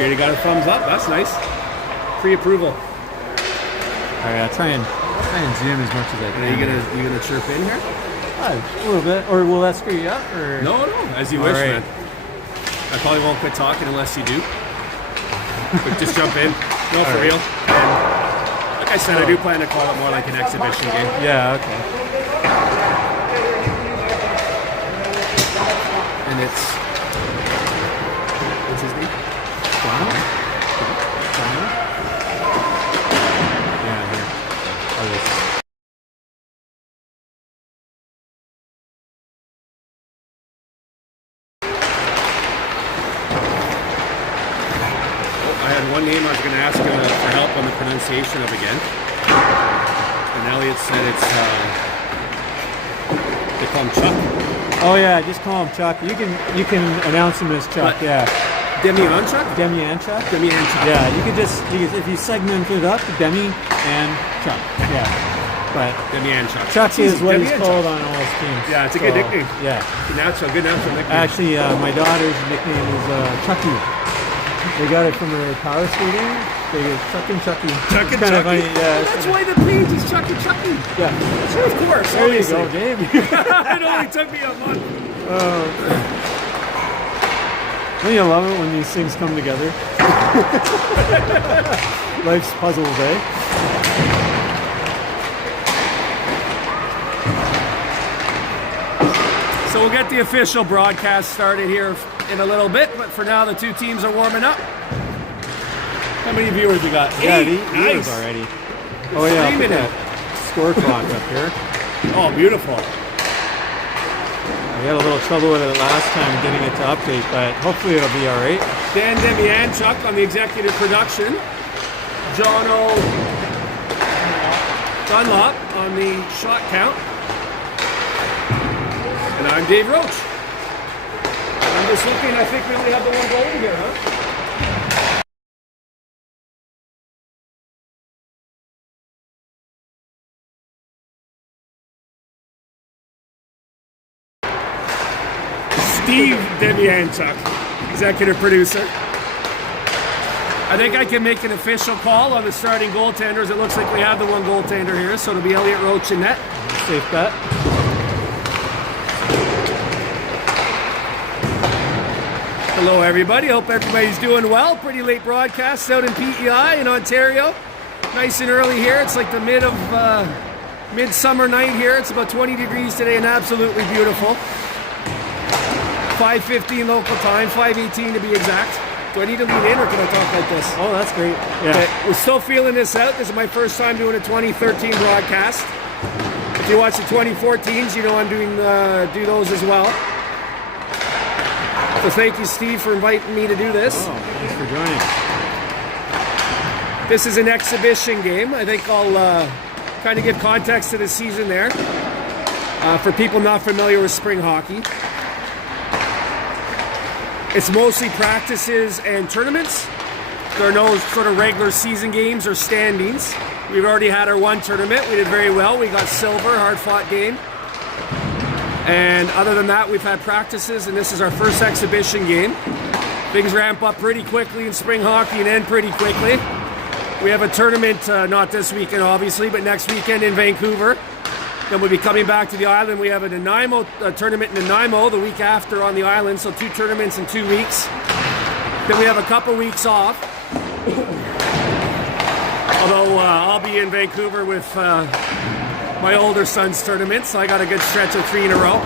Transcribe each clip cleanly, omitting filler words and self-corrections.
You already got a thumbs up. That's nice. Pre-approval. All right, I'll try and zoom as much as I can. Are you gonna chirp in here? A little bit, or will that screw you up? Or No, as you wish, man. I probably won't quit talking unless you do. But just jump in. No, for real. And like I said, I do plan to call it more like an exhibition game. Yeah, okay. And it's what's his name? Yeah, here. I had one name I was going to ask for help on the pronunciation of again. And Elliot said they call him Chuck. Oh yeah, just call him Chuck. You can announce him as Chuck. What? Yeah. Demianchuk? Demianchuk? Demianchuk. Yeah, you could if you segment it up, Demi and Chuck. Yeah. But Demianchuk. Chuck is what he's called on all his teams. Yeah, it's a good nickname. Yeah. Good natural nickname. Actually, my daughter's nickname is Chucky. They got it from her power skating. They go Chuck and Chucky. Chuck and kind Chucky. Of funny. Yeah, that's why the page is Chuck and Chucky. Yeah. Sure, of course. There obviously. you go, Dave. It only took me a month. Don't you love it when these things come together? Life's puzzles, eh? So we'll get the official broadcast started here in a little bit, but for now the two teams are warming up. How many viewers we got? Yeah, 8. viewers Nice. already. Oh yeah, I'll put Streaming that score clock up here. Oh, beautiful. I had a little trouble with it last time getting it to update, but hopefully it'll be all right. Dan Demianchuk on the executive production. John O. Dunlop on the shot count. And I'm Dave Roach. I'm just looking, I think we only have the one goal in here, huh? Steve Demianchuk, executive producer. I think I can make an official call on the starting goaltenders. It looks like we have the one goaltender here, so it'll be Elliot Roach in net. Safe bet. Hello, everybody. Hope everybody's doing well. Pretty late broadcast out in PEI in Ontario. Nice and early here. It's like the midsummer night here. It's about 20 degrees today and absolutely beautiful. 5:15 local time, 5:18 to be exact. Do I need to lean in or can I talk like this? Oh, that's great. Yeah. Okay, we're still feeling this out. This is my first time doing a 2013 broadcast. If you watch the 2014s, you know I'm doing do those as well. So thank you, Steve, for inviting me to do this. Oh, thanks for joining. This is an exhibition game. I think I'll kind of give context to the season there. For people not familiar with spring hockey. It's mostly practices and tournaments. There are no sort of regular season games or standings. We've already had our one tournament. We did very well. We got silver, hard-fought game. And other than that, we've had practices, and this is our first exhibition game. Things ramp up pretty quickly in spring hockey and end pretty quickly. We have a tournament, not this weekend obviously, but next weekend in Vancouver. Then we'll be coming back to the island. We have a tournament in Nanaimo the week after on the island, so 2 tournaments in 2 weeks. Then we have a couple weeks off. Although I'll be in Vancouver with my older son's tournament, so I got a good stretch of 3 in a row.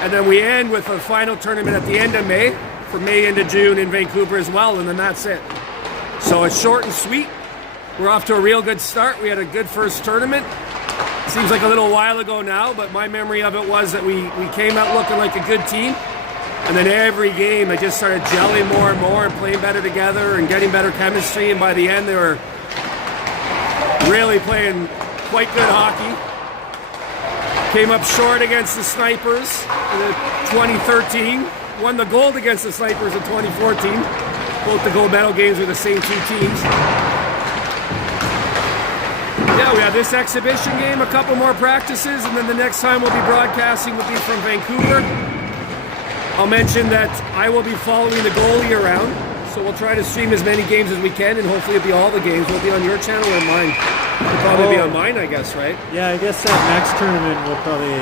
And then we end with a final tournament at the end of May, from May into June in Vancouver as well, and then that's it. So it's short and sweet. We're off to a real good start. We had a good first tournament. Seems like a little while ago now, but my memory of it was that we came out looking like a good team. And then every game, it just started gelling more and more and playing better together and getting better chemistry. And by the end, they were really playing quite good hockey. Came up short against the Snipers in 2013. Won the gold against the Snipers in 2014. Both the gold medal games were the same 2 teams. Yeah, we have this exhibition game, a couple more practices, and then the next time we'll be broadcasting will be from Vancouver. I'll mention that I will be following the goalie around, So we'll try to stream as many games as we can, and hopefully it'll be all the games. Will it be on your channel or mine? It'll probably be on mine, I guess, right? Yeah, I guess that next tournament will probably.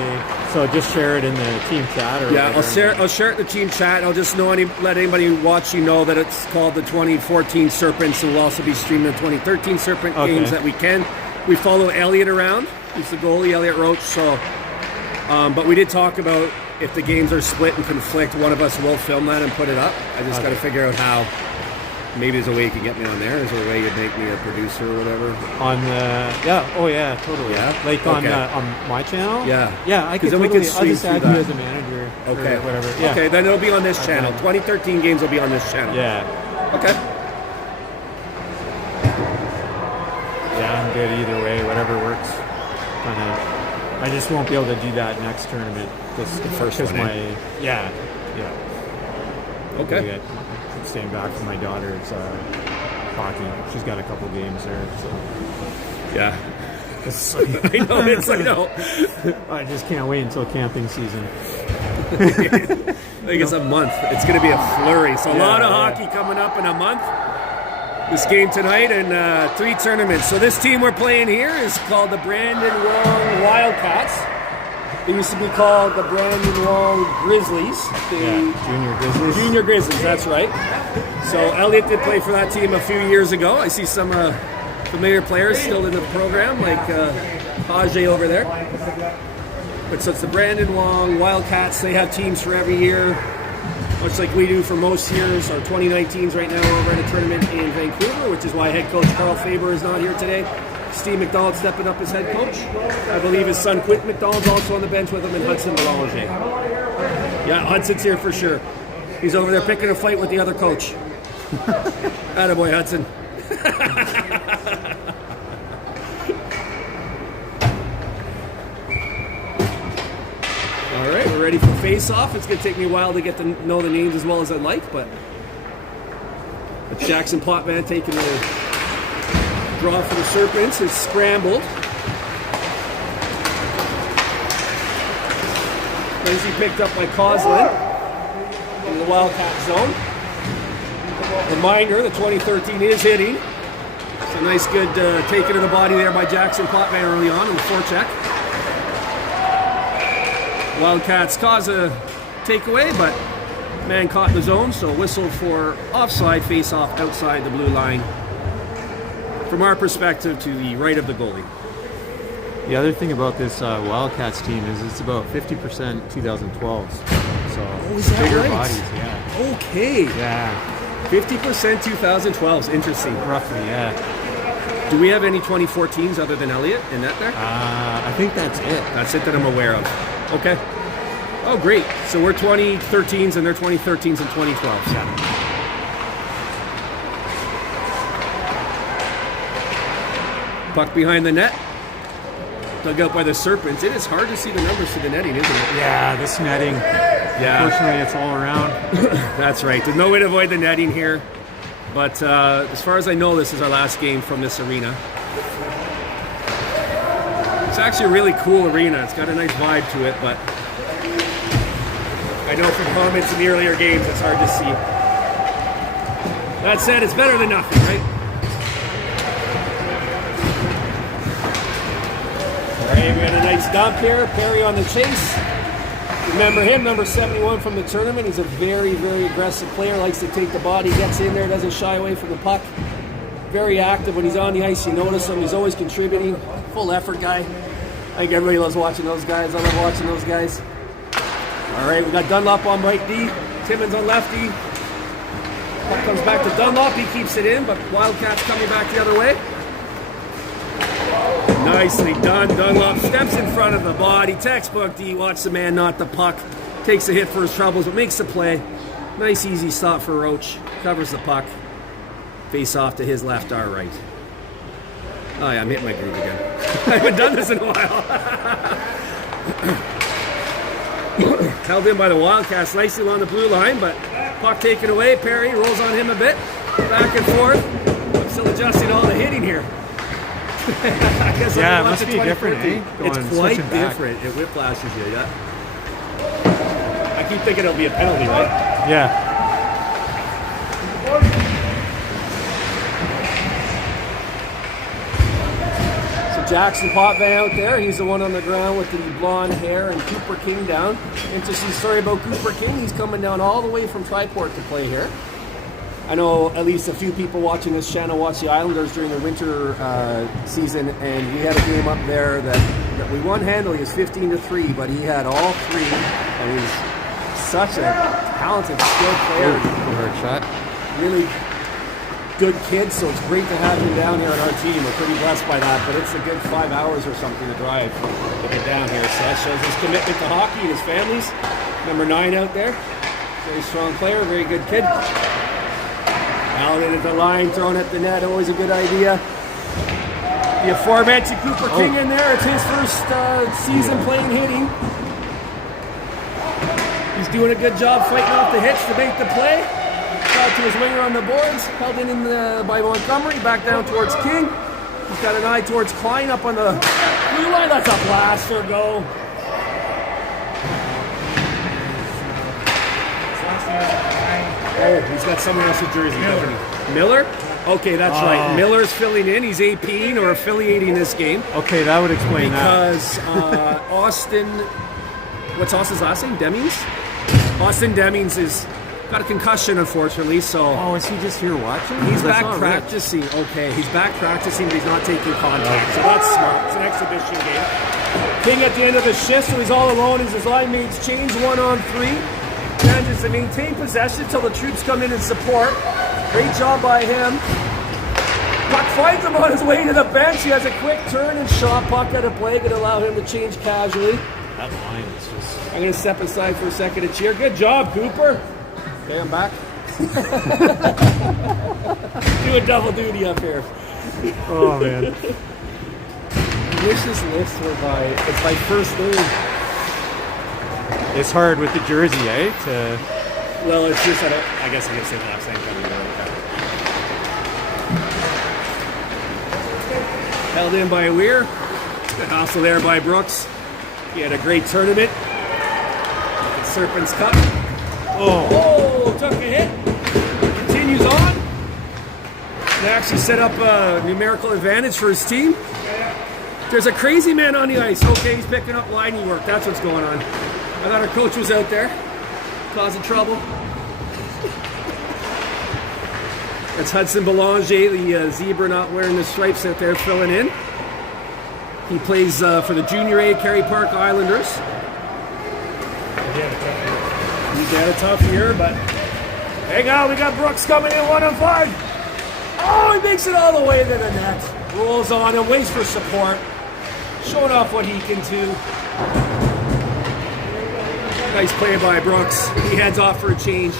So just share it in the team chat, or yeah, I'll share it in the team chat. I'll just let anybody watching know that it's called the 2014 Serpents, and we'll also be streaming the 2013 Serpent games that we can. We follow Elliot around. He's the goalie, Elliot Roach. So, but we did talk about if the games are split and conflict, one of us will film that and put it up. I just got to figure out how. Maybe there's a way you can get me on there. Is there a way you'd make me a producer or whatever? On the totally. Yeah, like on my channel. Yeah, I could. Then totally, we can stream I'll just add through you that. as a manager. Okay, or whatever. Yeah. Okay, then it'll be on this channel. 2013 games will be on this channel. Yeah. Okay. Yeah, I'm good either way. Whatever works. I just won't be able to do that next tournament. The first one. Yeah. Okay. I'm staying back for my daughter's hockey. She's got a couple games there. So. Yeah. I know. I just can't wait until camping season. I think it's a month. It's going to be a flurry. So a lot of hockey coming up in a month. This game tonight and 3 tournaments. So this team we're playing here is called the Brandon Wong Wildcats. It used to be called the Brandon Wong Grizzlies. Junior Grizzlies. Junior Grizzlies, that's right. So Elliot did play for that team a few years ago. I see some familiar players still in the program, like Ajay over there. But so it's the Brandon Wong Wildcats. They have teams for every year, much like we do for most years. Our 2019s right now over at a tournament in Vancouver, which is why head coach Carl Faber is not here today. Steve McDonald stepping up as head coach. I believe his son Quentin McDonald's also on the bench with him, and Hudson Belanger. Yeah, Hudson's here for sure. He's over there picking a fight with the other coach. Attaboy, Hudson. All right, we're ready for face-off. It's going to take me a while to get to know the names as well as I'd like, but Jackson Plotman taking the draw for the Serpents is scrambled. Crazy picked up by Coslin in the Wildcat zone. Reminder, the 2013 is hitting. It's a nice good take into the body there by Jackson Plotman early on in the forecheck. Wildcats cause a takeaway, but man caught in the zone, so whistle for offside, face-off outside the blue line. From our perspective, to the right of the goalie. The other thing about this Wildcats team is it's about 50% 2012s. So is that bigger right? bodies, yeah. Okay. Yeah. 50% 2012s. Interesting. Roughly, yeah. Do we have any 2014s other than Elliot in that there? I think that's it. That's it that I'm aware of. Okay. Oh, great. So we're 2013s and they're 2013s and 2012s. Yeah. Puck behind the net. Dug out by the Serpents. It is hard to see the numbers to the netting, isn't it? Yeah, this netting. Yeah. Unfortunately, it's all around. That's right. There's no way to avoid the netting here. But as far as I know, this is our last game from this arena. It's actually a really cool arena. It's got a nice vibe to it, but I know from comments in the earlier games, it's hard to see. That said, it's better than nothing, right? All right, we got a nice dump here. Perry on the chase. Remember him, number 71 from the tournament. He's a very, very aggressive player. Likes to take the body, gets in there, doesn't shy away from the puck. Very active when he's on the ice. You notice him. He's always contributing. Full effort guy. I think everybody loves watching those guys. I love watching those guys. All right, we got Dunlop on right D. Timmons on left D. Puck comes back to Dunlop. He keeps it in, but Wildcats coming back the other way. Nicely done. Dunlop steps in front of the body. Textbook D. Watch the man, not the puck. Takes a hit for his troubles, but makes the play. Nice, easy stop for Roach. Covers the puck. Face off to his left, our right. Oh yeah, I'm hitting my groove again. I haven't done this in a while. Held in by the Wildcats nicely along the blue line, but puck taken away. Perry rolls on him a bit. Back and forth. I'm still adjusting all the hitting here. I guess yeah, it must be different, eh? It's quite different. It whiplashes you, yeah. I keep thinking it'll be a penalty, right? Yeah. Jackson Potvin out there. He's the one on the ground with the blonde hair, and Cooper King down. Interesting story about Cooper King. He's coming down all the way from Triport to play here. I know at least a few people watching this channel watch the Islanders during the winter season, and we had a game up there that we won handily. It was 15-3, but he had all three, and he's such a talented, skilled player. Hard shot. Really good kid, so it's great to have him down here on our team. We're pretty blessed by that, but it's a good 5 hours or something to drive to get down here. So that shows his commitment to hockey and his family's. Number 9 out there. Very strong player, very good kid. Out into the line, thrown at the net, always a good idea. The aforementioned Cooper King in there. It's his first season playing hitting. He's doing a good job fighting off the hits to make the play. Out to his winger on the boards, held in by Montgomery, back down towards King. He's got an eye towards Klein up on the blue line. That's a blaster go. Oh, he's got someone else's jersey, doesn't he? Miller? Okay, that's right. Miller's filling in. He's APing or affiliating this game. Okay, that would explain because Austin, what's Austin's last name? Demings? Austin Demings is got a concussion, unfortunately, so... Oh, is he just here watching? He's back practicing. Okay, he's back practicing, but he's not taking contact. So that's smart. It's an exhibition game. King at the end of the shift, so he's all alone as his line mates change 1-on-3. Manages to maintain possession until the troops come in and support. Great job by him. Puck finds him on his way to the bench. He has a quick turn and shot. Puck out of play, going to allow him to change casually. That line is just... I'm going to step aside for a second to cheer. Good job, Cooper. Okay, I'm back. Doing double duty up here. Oh, man. Delicious lists were it's my first name. It's hard with the jersey, eh? Well, it's just, I guess I can say the last name. Held in by Weir. Good hustle there by Brooks. He had a great tournament. Serpents Cup. Oh, took a hit. Continues on. They actually set up a numerical advantage for his team. There's a crazy man on the ice. Okay, he's picking up lining work. That's what's going on. I thought our coach was out there causing trouble. That's Hudson Belanger, the zebra not wearing the stripes out there, filling in. He plays for the Junior A Kerry Park Islanders. He's had a tough year, but hang on, we got Brooks coming in 1-on-5. Oh, he makes it all the way to the net. Rolls on and waits for support. Showing off what he can do. Nice play by Brooks. He heads off for a change.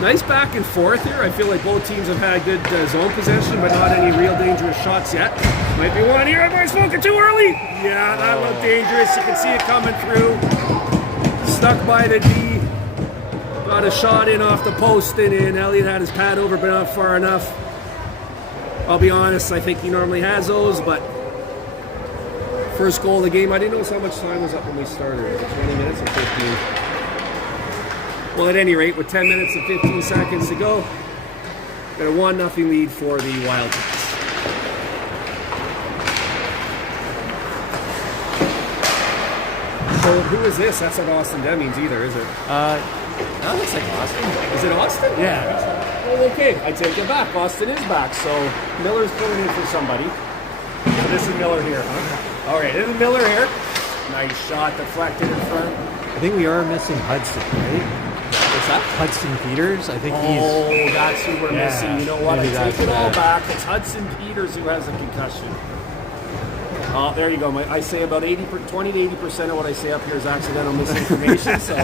Nice back and forth here. I feel like both teams have had good zone possession, but not any real dangerous shots yet. Might be one here. Am I smoking too early? Yeah, that looked dangerous. You can see it coming through. Stuck by the D. Got a shot in off the post and in. Elliott had his pad over, but not far enough. I'll be honest, I think he normally has those, but first goal of the game, I didn't know how much time was up when we started. Was it 20 minutes or 15? Well, at any rate, with 10 minutes and 15 seconds to go, got a 1-0 lead for the Wildcats. So who is this? That's not Austin Demings either, is it? That looks like Austin. Is it Austin? Yeah. Oh, okay. I take it back. Austin is back. So Miller's filling in for somebody. So this is Miller here, huh? All right, this is Miller here. Nice shot, deflected in front. I think we are missing Hudson, right? What's that? Hudson Peters. I think he's... Oh, that's who we're missing. You know what? I take it all back. It's Hudson Peters who has a concussion. Oh, there you go. I say about 20 to 80% of what I say up here is accidental misinformation. So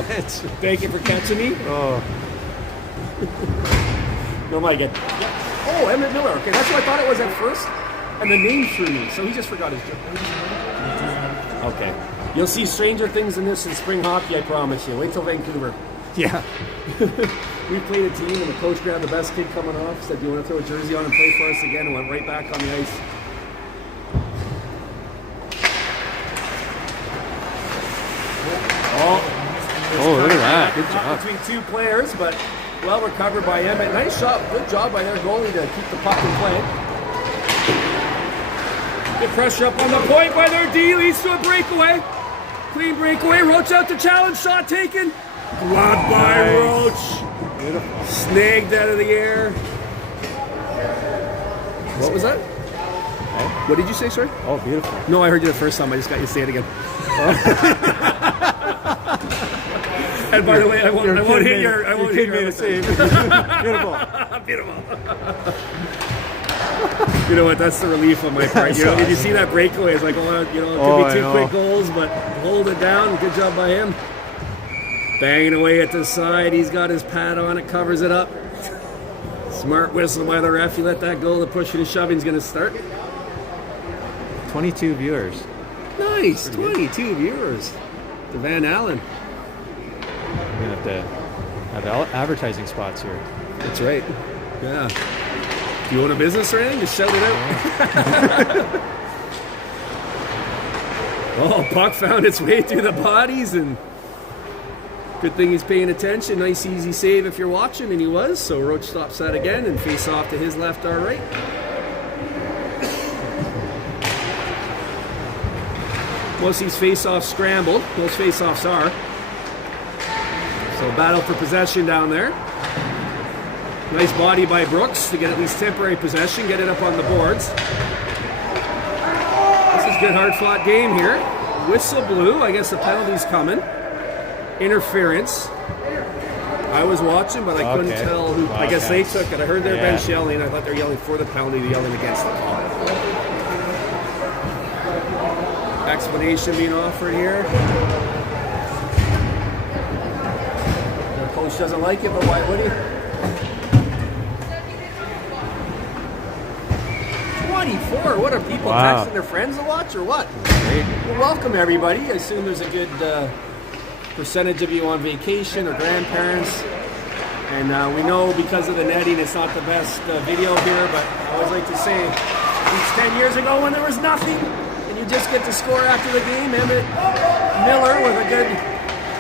thank you for catching me. Oh. No, my God. Oh, Emmett Miller. Okay, that's what I thought it was at first. And the name threw me, so he just forgot his joke. Okay. You'll see stranger things than this in spring hockey, I promise you. Wait till Vancouver. Yeah. We played a team, and the coach grabbed the best kid coming off, said, "Do you want to throw a jersey on and play for us again?" And went right back on the ice. Oh, look at that. Good job. Between two players, but well recovered by Emmett. Nice shot. Good job by their goalie to keep the puck in play. The pressure up on the point by their D leads to a breakaway. Clean breakaway. Roach out the challenge. Shot taken. Glove by Roach. Beautiful. Snagged out of the air. What was that? What did you say, sir? Oh, beautiful. No, I heard you the first time. I just got you to say it again. And by the way, I won't hit your. I won't hit your save. Beautiful. Beautiful. You know what? That's the relief on my part. You know, did you see that breakaway? It's like, it could be two quick goals, but hold it down. Good job by him. Banging away at the side. He's got his pad on it, covers it up. Smart whistle by the ref. You let that go. The pushing and shoving is going to start. 22 viewers. Nice. 22 viewers. To Van Allen. We're going to have advertising spots here. That's right. Yeah. Do you own a business or anything? Just shout it out. Oh, puck found its way through the bodies, and good thing he's paying attention. Nice easy save if you're watching, and he was. So Roach stops that again and face off to his left, our right. Most of these face-offs scrambled. Most face-offs are. So battle for possession down there. Nice body by Brooks to get at least temporary possession, get it up on the boards. This is a good hard-fought game here. Whistle blew. I guess the penalty's coming. Interference. I was watching, but I couldn't tell who. I guess they took it. I heard their bench yelling. I thought they were yelling for the penalty. They're yelling against the call. Explanation being offered here. The coach doesn't like it, but why would he? 24. What are people texting their friends to watch or what? Well, welcome everybody. I assume there's a good percentage of you on vacation or grandparents. And we know because of the netting it's not the best video here, but I always like to say, each 10 years ago when there was nothing, and you just get to score after the game. Emmett Miller with a good,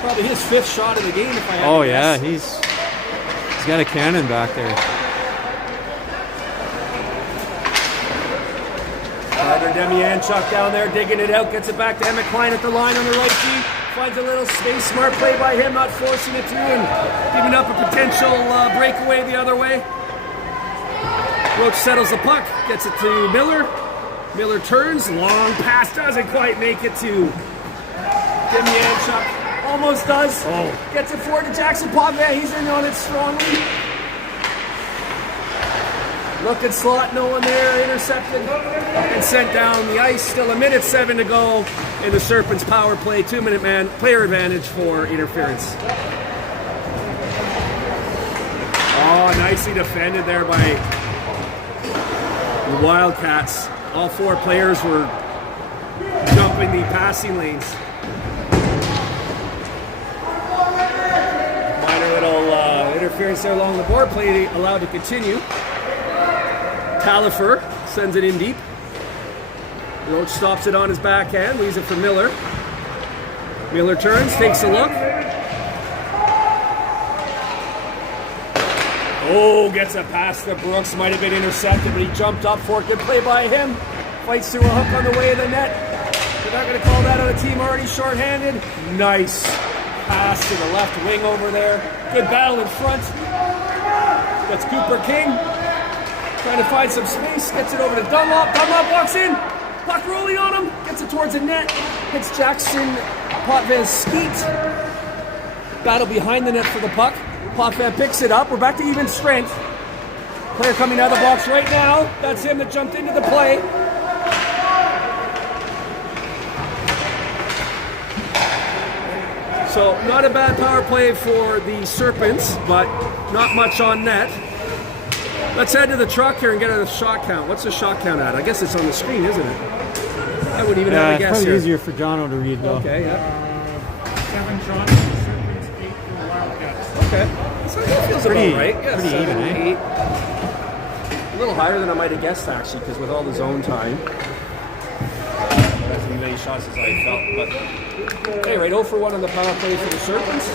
probably his 5th shot of the game if I had to guess. He's got a cannon back there. Demianchuk down there digging it out, gets it back to Emmett Klein at the line on the right feet, finds a little space, smart play by him, not forcing it through and giving up a potential breakaway the other way. Roach settles the puck, gets it to Miller. Miller turns, long pass, doesn't quite make it to Demianchuk. Almost does. Gets it forward to Jackson Potvin, he's in on it strongly. Looking slot, no one there, intercepted and sent down the ice. Still 1:07 to go in the Serpents power play. 2-minute man player advantage for interference. Oh, nicely defended there by the Wildcats. All 4 players were jumping the passing lanes. Minor little interference there along the board. Play allowed to continue. Talifer sends it in deep. Roach stops it on his backhand, leaves it for Miller. Miller turns, takes a look. Oh, gets a pass to Brooks. Might have been intercepted, but he jumped up for it. Good play by him. Fights through a hook on the way of the net. They're not going to call that on a team already shorthanded. Nice pass to the left wing over there. Good battle in front. That's Cooper King. Trying to find some space, gets it over to Dunlop. Dunlop walks in, puck rolling on him, gets it towards the net, hits Jackson Potvin's skeet. Battle behind the net for the puck. Potvin picks it up. We're back to even strength. Player coming out of the box right now. That's him that jumped into the play. So not a bad power play for the Serpents, but not much on net. Let's head to the truck here and get a shot count. What's the shot count at? I guess it's on the screen, isn't it? I wouldn't even have a guess it's here. probably easier for Jono to read, though. Okay, 7 shots for the Serpents, 8 for the Wildcats. Okay. So that feels about right. Yeah, pretty 7, even, eh? 8. A little higher than I might have guessed, actually, because with all the zone time. That's as many shots as I felt. But anyway, 0 for 1 on the power play for the Serpents.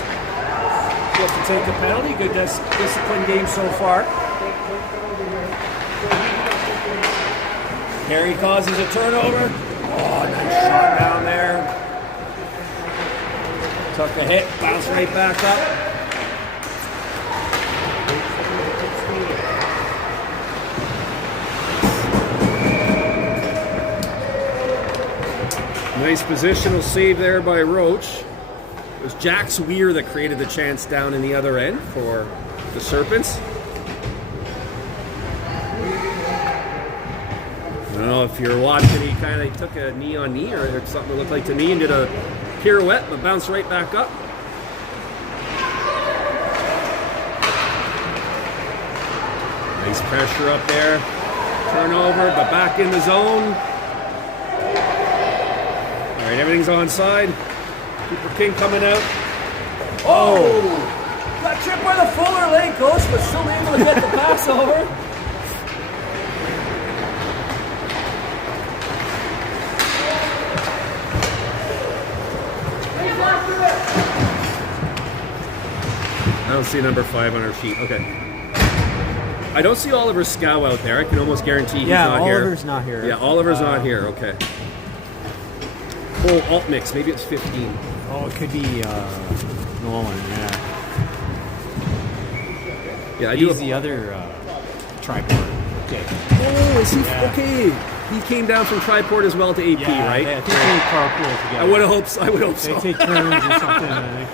Look to take the penalty. Good disciplined game so far. Harry causes a turnover. Oh, nice shot down there. Took a hit, bounced right back up. Nice positional save there by Roach. It was Jax Weir that created the chance down in the other end for the Serpents. I don't know if you're watching, he kind of took a knee on knee or something that looked like to me and did a pirouette, but bounced right back up. Nice pressure up there. Turnover, but back in the zone. All right, everything's onside. Cooper King coming out. Oh! Got tripped by the Fuller leg coach, but still able to get the pass over. I don't see number 5 on our sheet. Okay. I don't see Oliver Scow out there. I can almost guarantee he's not here. Oliver's not here. Yeah, Oliver's not here. Okay. Oh, alt mix. Maybe it's 15. Oh, it could be Nolan. Yeah. Yeah, I do. He's the other tripod. Okay. Oh, is he? Yeah. Okay. He came down from Triport as well to AP, Yeah, right? I think they carpool together. I would have hoped. I would hope so. They take turns or something. I think.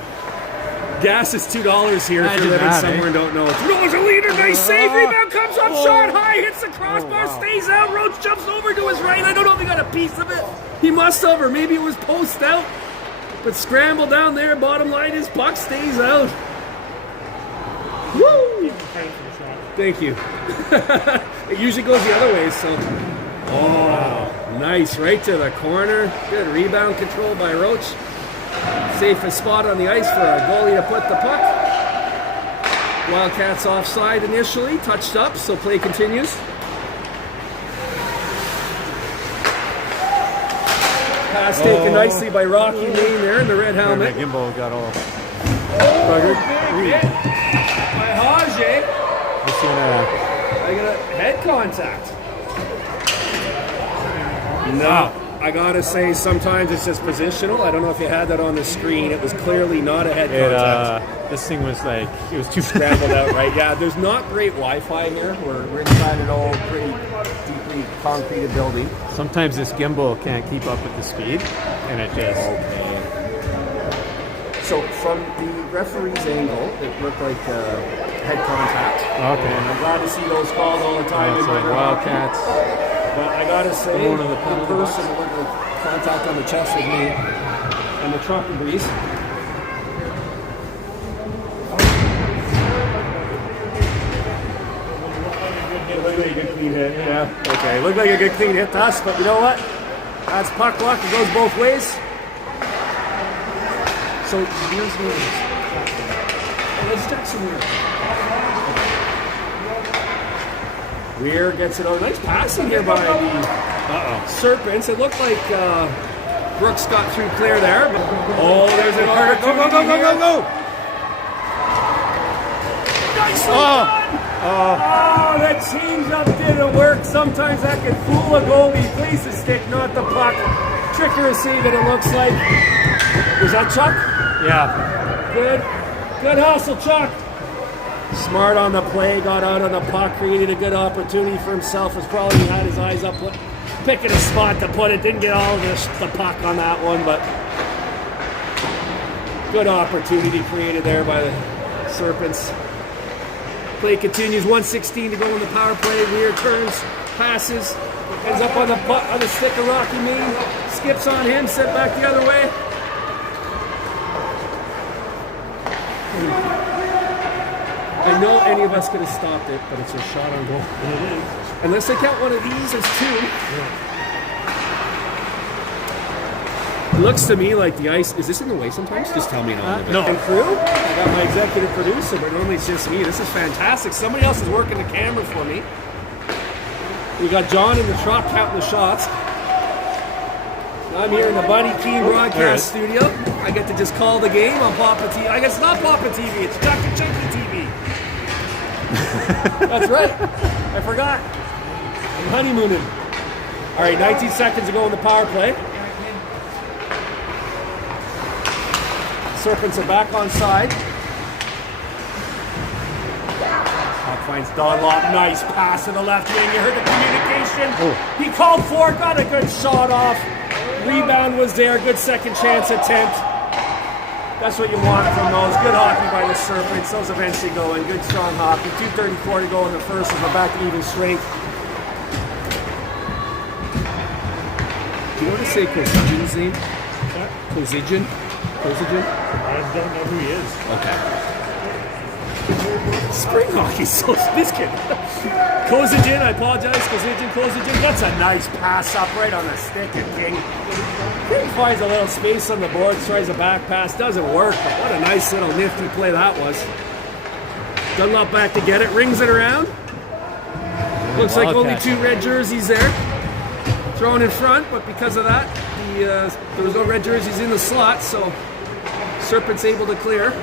Gas is $2 here if Imagine you're living that, somewhere and don't know. $2 a liter, nice save, rebound comes up, shot high, hits the crossbar, stays out, Roach jumps over to his right. I don't know if he got a piece of it. He must have, or maybe it was post out. But scramble down there, bottom line is puck stays out. Woo! Thank you. It usually goes the other way, so. Oh, nice, right to the corner. Good rebound control by Roach. Safest spot on the ice for a goalie to put the puck. Wildcats offside initially, touched up, so play continues. Pass taken nicely by Rocky Main there in the red helmet. Gimbal got all Big hit by Hajé. I got a head contact. No. I gotta say, sometimes it's just positional. I don't know if you had that on the screen. It was clearly not a head contact. This thing was like, it was too Scrambled out, right? Yeah, there's not great Wi-Fi here. We're inside an old, pretty deeply concreted building. Sometimes this gimbal can't keep up with the speed, and it just. Okay. So from the referee's angle, it looked like head contact. Okay. And I'm glad to see those calls all the time. It's like Wildcats. But I gotta say, One of the in penalty person, it looked like contact on the chest with me and the truck and breeze. Looked like a good clean hit, yeah. Okay, looked like a good clean hit to us, but you know what? That's puck luck. It goes both ways. So here's the let's check some Weir. Weir gets it on. Nice passing here by the Serpents. It looked like Brooks got through clear there. But, oh, there's an opportunity. Go! Nice one! Oh, that change-up didn't work. Sometimes that can fool a goalie. Place the stick, not the puck. Tricker a save it looks like. Was that Chuck? Yeah. Good hustle, Chuck. Smart on the play, got out on the puck, created a good opportunity for himself. Was probably had his eyes up, picking a spot to put it. Didn't get all of the puck on that one, but good opportunity created there by the Serpents. Play continues. 1:16 to go in the power play. Weir turns, passes, ends up on the stick of Rocky Main. Skips on him, sent back the other way. I know any of us could have stopped it, but it's a shot on goal. It is. Unless they count one of these as two. Yeah. It looks to me like the ice. Is this in the way sometimes? Just tell me no. No. And crew? I got my executive producer, but normally it's just me. This is fantastic. Somebody else is working the camera for me. We got John in the truck counting the shots. I'm here in the Buddy Keen broadcast studio. I get to just call the game on Papa TV. I guess it's not Papa TV, it's Dr. Chunky TV. That's right. I forgot. I'm honeymooning. All right, 19 seconds to go in the power play. Serpents are back on side. Puck finds Dunlop. Nice pass to the left wing. You heard the communication. He called for it, got a good shot off. Rebound was there. Good second chance attempt. That's what you want from those. Good hockey by the Serpents. Those eventually go in. Good strong hockey. 2:34 to go in the first as we're back to even strength. Do you want to say Kozigin's name? Kozigin? I don't know who he is. Okay. Spring hockey, so this kid. Kozigin, I apologize. Kozigin. That's a nice pass up right on the stick of King. King finds a little space on the board, tries a back pass. Doesn't work, but what a nice little nifty play that was. Dunlop back to get it, rings it around. Looks like only 2 red jerseys there. Thrown in front, but because of that, there was no red jerseys in the slot, so Serpents able to clear.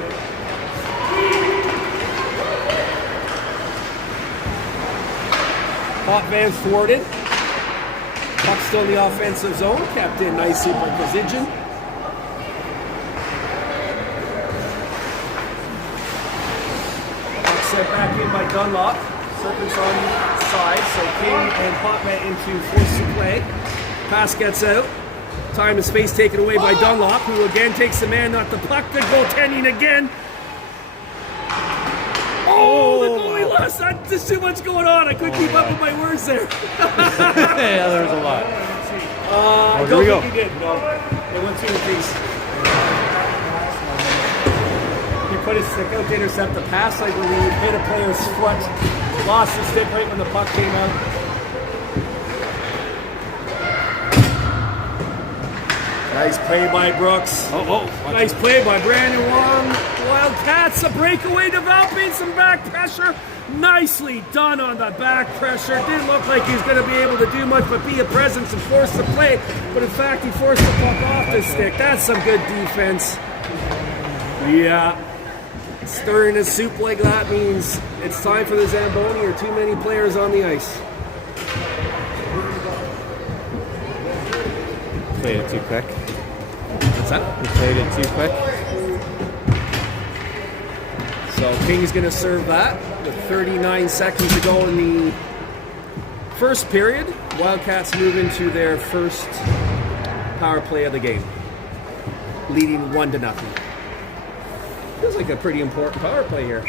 Hot Van thwarted. Puck still in the offensive zone, kept in nicely by Kozigin. Puck sent back in by Dunlop. Serpents on the side, so King and Hotman into force to play. Pass gets out. Time and space taken away by Dunlop, who again takes the man, not the puck. Good goaltending again. Oh, the goalie lost. There's too much going on. I couldn't keep up with my words there. Yeah, there was a lot. I don't think he did. No, it went through the piece. He put his stick out to intercept the pass, I believe. Hit a player's foot. Lost the stick right when the puck came out. Nice play by Brooks. Nice play by Brandon Wong. Wildcats, a breakaway developing, some back pressure. Nicely done on the back pressure. Didn't look like he was going to be able to do much but be a presence and force the play. But in fact, he forced the puck off the stick. That's some good defense. Yeah. Stirring a soup like that means it's time for the Zamboni or too many players on the ice. Played it too quick. What's that? We played it too quick. So King's going to serve that with 39 seconds to go in the first period. Wildcats move into their first power play of the game, leading 1-0. Feels like a pretty important power play here.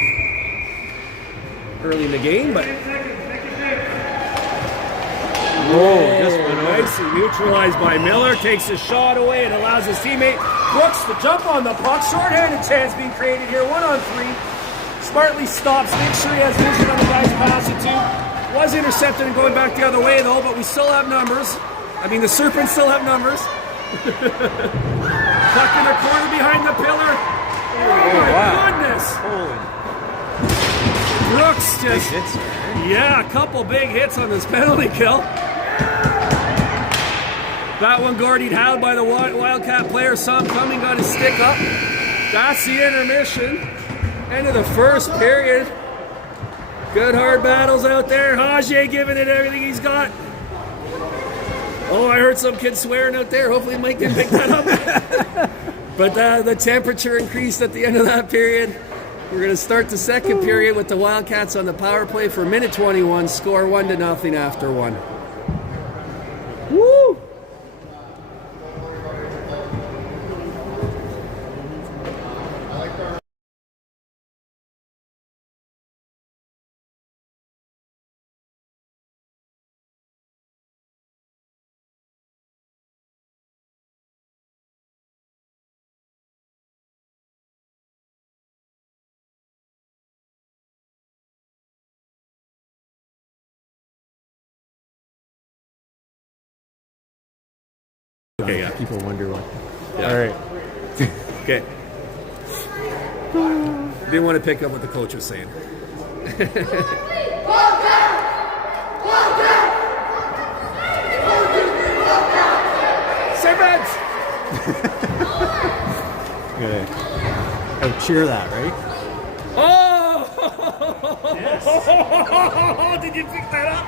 Early in the game, but nicely neutralized by Miller. Takes the shot away and allows his teammate Brooks to jump on the puck. Short-handed chance being created here. 1-on-3. Smartly stops. Makes sure he has vision on the guy's pass it to. Was intercepted and going back the other way though, but we still have numbers. I mean, the Serpents still have numbers. Puck in the corner behind the pillar. Oh my goodness! Holy. Brooks just, hits. yeah, a couple big hits on this penalty kill. That one Gordy'd howled by the Wildcat player, saw him coming, got his stick up. That's the intermission. End of the first period. Good hard battles out there. Haje giving it everything he's got. Oh, I heard some kid swearing out there. Hopefully Mike didn't pick that up. But the temperature increased at the end of that period. We're going to start the second period with the Wildcats on the power play for minute 21. Score 1-0 after 1. Woo! Okay, yeah. People wonder what. Yeah. All right. Okay. Didn't want to pick up what the coach was saying. Serpents! Good. Oh, cheer that, right? Oh! Yes. Did you pick that up?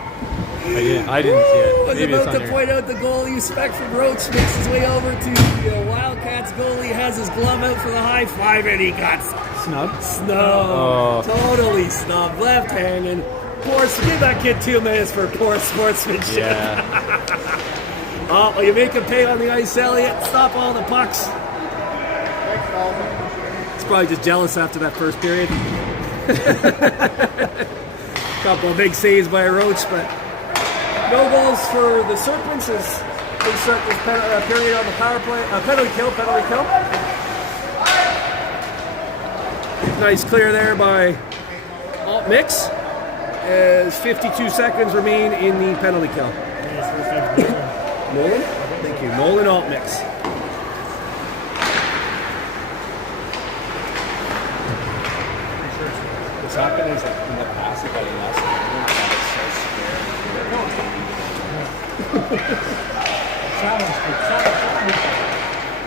I didn't see it. I was Maybe it's about on to there. point out the goalie spec from Roach makes his way over to the Wildcats goalie, has his glove out for the high five, and he got Snub? snubbed. Oh. Totally snubbed. Left handed. Give that kid 2 minutes for poor sportsmanship. Yeah. Oh, well, you make him pay on the ice, Elliot. Stop all the pucks. He's probably just jealous after that first period. Couple of big saves by Roach, but no goals for the Serpents as they start this period on the power play. Penalty kill. Nice clear there by Alt Mix as 52 seconds remain in the penalty kill. Nolan? Thank you. Nolan Alt Mix. What's happening is that in the past, if I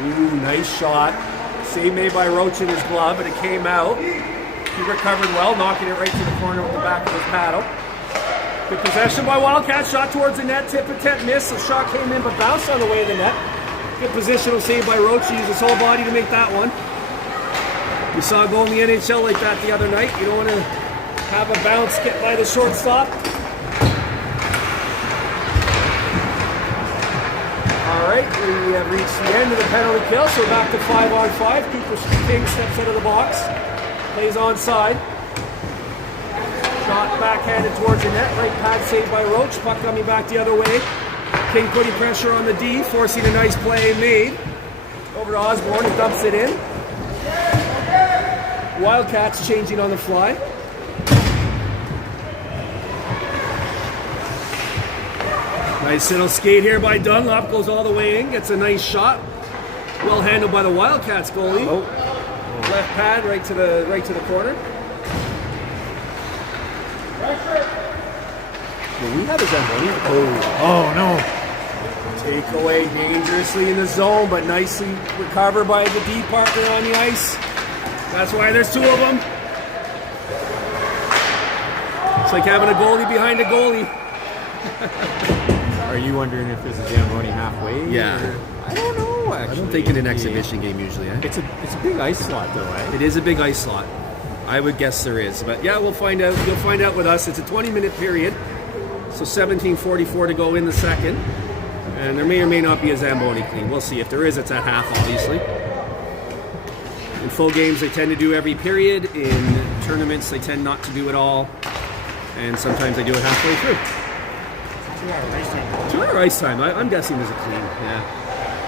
Ooh, nice shot. Save made by Roach in his glove, but it came out. He recovered well, knocking it right to the corner with the back of his paddle. Good possession by Wildcats. Shot towards the net. Tip attempt miss. The shot came in but bounced on the way of the net. Good positional save by Roach. He used his whole body to make that one. We saw a goal in the NHL like that the other night. You don't want to have a bounce get by the shortstop. All right, we have reached the end of the penalty kill, so we're back to 5-on-5. Cooper King steps out of the box, plays onside. Shot backhanded towards the net, right pad saved by Roach. Puck coming back the other way. King putting pressure on the D, forcing a nice play made. Over to Osborne, he dumps it in. Wildcats changing on the fly. Nice little skate here by Dunlop, goes all the way in, gets a nice shot. Well handled by the Wildcats goalie. Oh. Left pad right to the corner. Well, we had a Zamboni. Oh no. Take away dangerously in the zone, but nicely recovered by the D partner on the ice. That's why there's two of them. It's like having a goalie behind a goalie. Are you wondering if there's a Zamboni halfway? Yeah. Or? I don't know, actually. I don't think in an exhibition game usually, eh? It's a big ice slot, though, eh? It is a big ice slot. I would guess there is. But yeah, we'll find out. You'll find out with us. It's a 20-minute period. So 17:44 to go in the second. And there may or may not be a Zamboni clean. We'll see. If there is, it's at half, obviously. In full games, they tend to do every period. In tournaments, they tend not to do it all. And sometimes they do it halfway through. 2-hour ice time. 2-hour ice time. I'm guessing there's a clean. Yeah.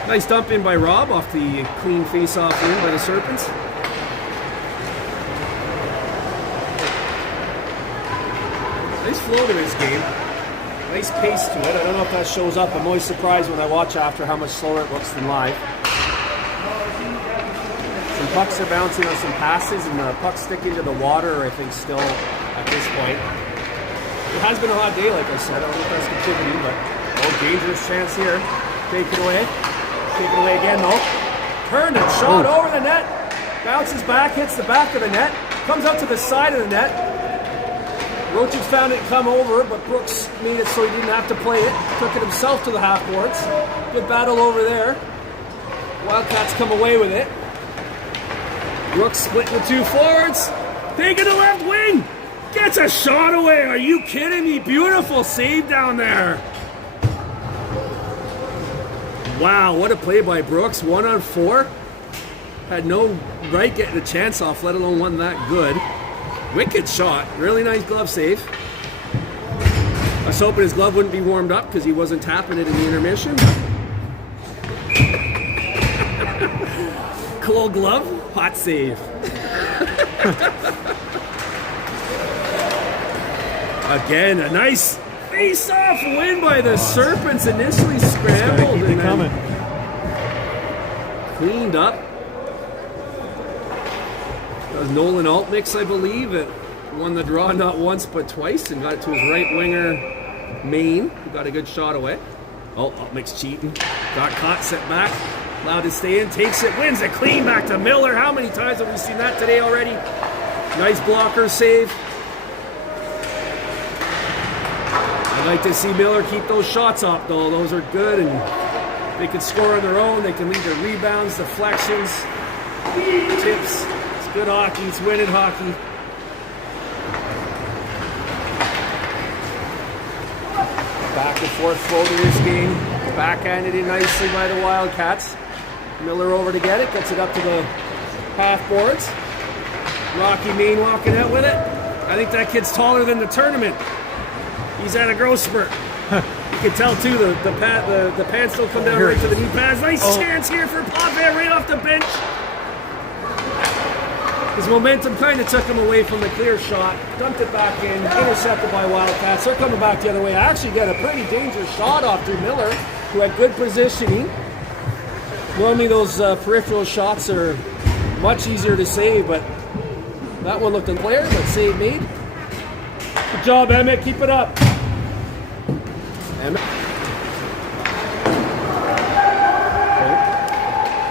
Nice dump in by Rob off the clean face-off win by the Serpents. Nice flow to this game. Nice pace to it. I don't know if that shows up. I'm always surprised when I watch after how much slower it looks than live. Some pucks are bouncing on some passes, and the pucks sticking to the water, I think, still at this point. It has been a hot day, like I said. I don't know if that's contributing, but dangerous chance here. Take it away. Take it away again, though. Turned and shot over the net. Bounces back, hits the back of the net. Comes out to the side of the net. Roach had found it come over, but Brooks made it so he didn't have to play it. Took it himself to the half boards. Good battle over there. Wildcats come away with it. Brooks split with two forwards. Taking the left wing. Gets a shot away. Are you kidding me? Beautiful save down there. Wow, what a play by Brooks. 1-on-4. Had no right getting the chance off, let alone one that good. Wicked shot. Really nice glove save. I was hoping his glove wouldn't be warmed up because he wasn't tapping it in the intermission. Cold glove, hot save. Again, a nice face-off win by the Serpents. Initially scrambled and then cleaned up. That was Nolan Altmix, I believe. It won the draw not once but twice and got it to his right winger, Maine, who got a good shot away. Oh, Altmix cheating. Got caught, set back. Allowed to stay in, takes it, wins it clean back to Miller. How many times have we seen that today already? Nice blocker save. like to see Miller keep those shots up, though. Those are good, and they can score on their own. They can lead their rebounds, deflections, tips. It's good hockey. It's winning hockey. Back and forth flow to this game. Backhanded in nicely by the Wildcats. Miller over to get it. Gets it up to the half boards. Rocky Main walking out with it. I think that kid's taller than the tournament. He's at a growth spurt. You can tell too, the pants don't come down right to the knee pads. Nice chance here for Pave right off the bench. His momentum kind of took him away from the clear shot. Dumped it back in, intercepted by Wildcats. They're coming back the other way. I actually got a pretty dangerous shot off to Miller, who had good positioning. Normally those peripheral shots are much easier to save, but that one looked unclear, but save made. Good job, Emmett. Keep it up. Emmett.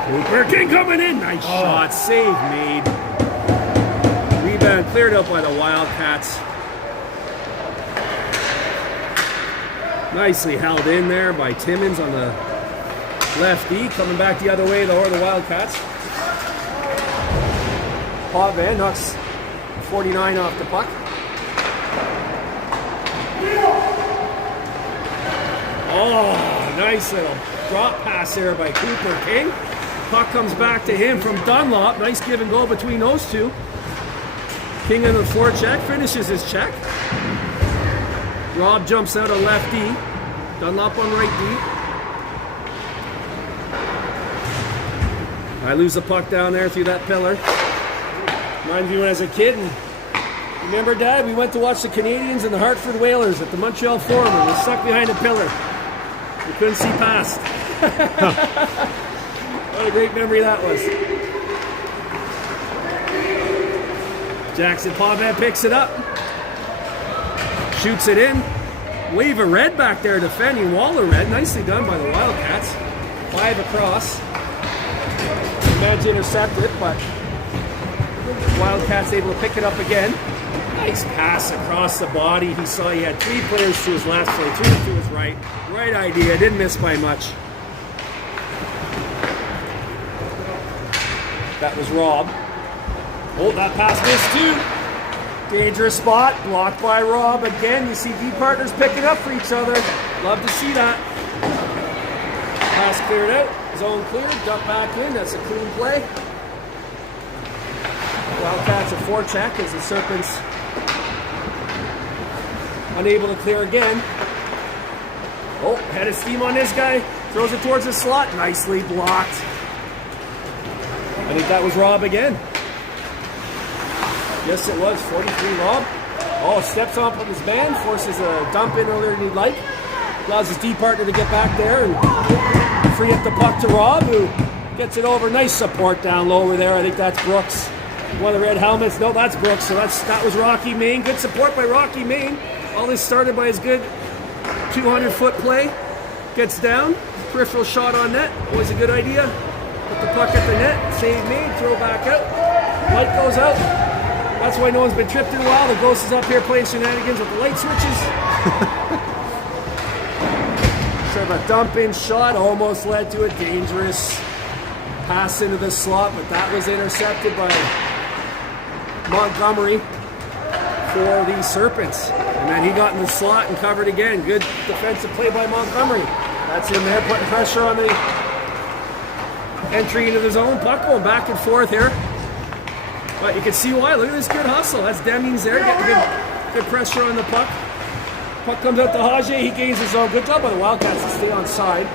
Cooper King coming in. Nice shot. Save made. Rebound cleared out by the Wildcats. Nicely held in there by Timmins on the lefty. Coming back the other way, though, are the Wildcats. Pave knocks 49 off the puck. Oh, nice little drop pass there by Cooper King. Puck comes back to him from Dunlop. Nice give and go between those two. King on the forecheck, finishes his check. Rob jumps out on left D. Dunlop on right D. I lose the puck down there through that pillar. Reminds me when I was a kid, and remember, Dad, we went to watch the Canadians and the Hartford Whalers at the Montreal Forum, and we were stuck behind a pillar. We couldn't see past. What a great memory that was. Jackson Pave picks it up. Shoots it in. Wave of red back there defending Waller red. Nicely done by the Wildcats. 5 across. Man's intercepted, but Wildcats able to pick it up again. Nice pass across the body. He saw he had 3 players to his left, so 3 to his right. Right idea. Didn't miss by much. That was Rob. Oh, that pass missed too. Dangerous spot. Blocked by Rob. Again, you see D partners picking up for each other. Love to see that. Pass cleared out. Zone cleared. Dump back in. That's a clean play. Wildcats a forecheck as the Serpents unable to clear again. Oh, head of steam on this guy. Throws it towards the slot. Nicely blocked. I think that was Rob again. Yes, it was. 43 Rob. Oh, steps on his band. Forces a dump in earlier than he'd like. Allows his D partner to get back there and free up the puck to Rob, who gets it over. Nice support down low over there. I think that's Brooks. One of the red helmets. No, that's Brooks. So that was Rocky Main. Good support by Rocky Main. All this started by his good 200-foot play. Gets down. Peripheral shot on net. Always a good idea. Put the puck at the net. Save made. Throw back out. Light goes out. That's why no one's been tripped in a while. The Ghost is up here playing shenanigans with the light switches. Sort of a dump-in shot. Almost led to a dangerous pass into the slot, but that was intercepted by Montgomery for the Serpents. And then he got in the slot and covered again. Good defensive play by Montgomery. That's him there putting pressure on the entry into the zone. Puck going back and forth here. But you can see why. Look at this good hustle. That's Demings there getting good pressure on the puck. Puck comes out to Hage. He gains his own. Good job by the Wildcats to stay on side.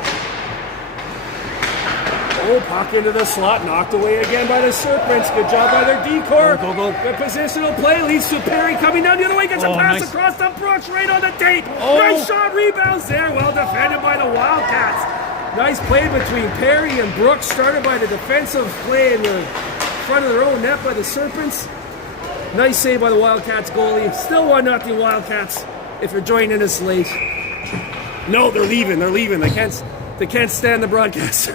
Oh, puck into the slot. Knocked away again by the Serpents. Good job by their D-core. Go. Good positional play. Leads to Perry coming down the other way. Gets a pass across the Brooks right on the tape. Nice shot. Rebounds there. Well defended by the Wildcats. Nice play between Perry and Brooks. Started by the defensive play in the front of their own net by the Serpents. Nice save by the Wildcats goalie. Still 1-0 Wildcats if you're joining us late. No, they're leaving. They can't stand the broadcaster.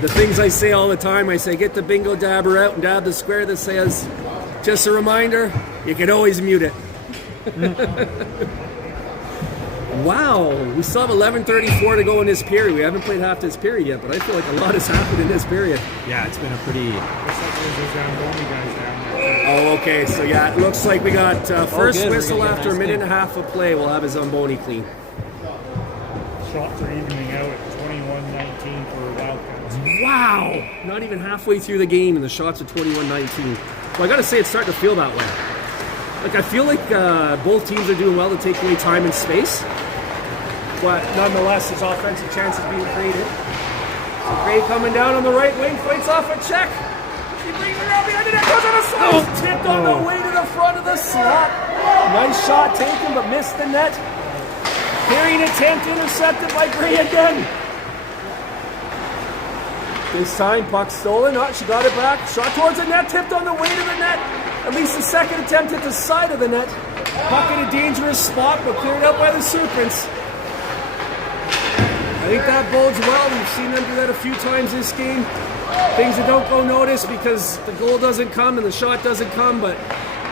The things I say all the time, I say get the bingo dabber out and dab the square that says Just a reminder, you can always mute it. Wow, we still have 11:34 to go in this period. We haven't played half this period yet, but I feel like a lot has happened in this period. Yeah, it's been a pretty. Looks like there's Zamboni guys down there. Oh, okay. So yeah, it looks like we got first good. We're whistle gonna get after a nice minute game. and a half of play. We'll have his Zamboni clean. Shots are evening out at 21-19 for Wildcats. Wow! Not even halfway through the game, and the shots are 21-19. Well, I gotta say, it's starting to feel that way. Like, I feel like both teams are doing well to take away time and space. But nonetheless, there's offensive chances being created. So Gray coming down on the right wing, fights off a check. He brings it around behind the net, goes on a slice. Tipped on the way to the front of the slot. Nice shot taken, but missed the net. Carrying attempt intercepted by Gray again. This time, puck stolen. Oh, she got it back. Shot towards the net, tipped on the way to the net. At least the second attempt at the side of the net. Puck in a dangerous spot, but cleared out by the Serpents. I think that bodes well. We've seen them do that a few times this game. Things that don't go noticed because the goal doesn't come and the shot doesn't come, but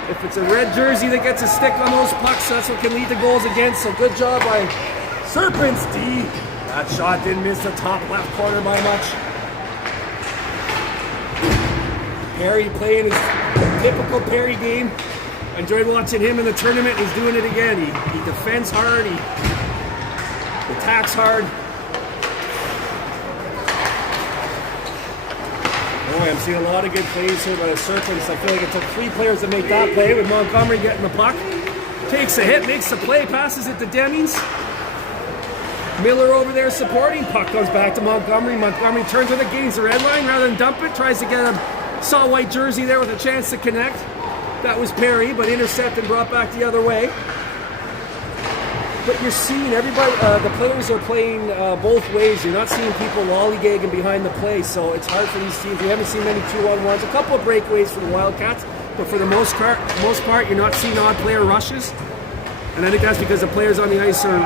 if it's a red jersey that gets a stick on those pucks, that's what can lead to goals against. So good job by Serpents D. That shot didn't miss the top left corner by much. Perry playing his typical Perry game. I enjoyed watching him in the tournament. He's doing it again. He defends hard. He attacks hard. Boy, I'm seeing a lot of good plays here by the Serpents. I feel like it took 3 players to make that play with Montgomery getting the puck. Takes a hit, makes the play, passes it to Demings. Miller over there supporting. Puck goes back to Montgomery. Montgomery turns on the gains the red line rather than dump it. Tries to get a saw white jersey there with a chance to connect. That was Perry, but intercepted, brought back the other way. But you're seeing everybody, the players are playing both ways. You're not seeing people lollygagging behind the play, so it's hard for these teams. We haven't seen many 2-on-1s. A couple of breakaways for the Wildcats, but for the most part, you're not seeing odd player rushes. And I think that's because the players on the ice are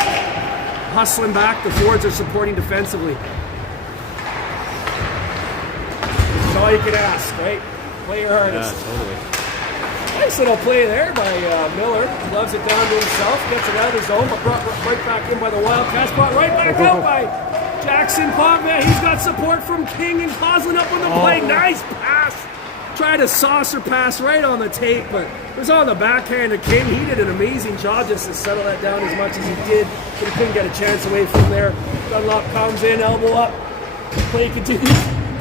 hustling back. The forwards are supporting defensively. That's all you can ask, right? Play your hardest. Yeah, totally. Nice little play there by Miller. Loves it down to himself. Gets it out of his zone, but brought right back in by the Wildcats. Brought right back out by Jackson Pogman. He's got support from King and Coslin up on the play. Nice pass. Tried a saucer pass right on the tape, but it was on the backhand of King. He did an amazing job just to settle that down as much as he did, but he couldn't get a chance away from there. Dunlop comes in, elbow up. Play continues.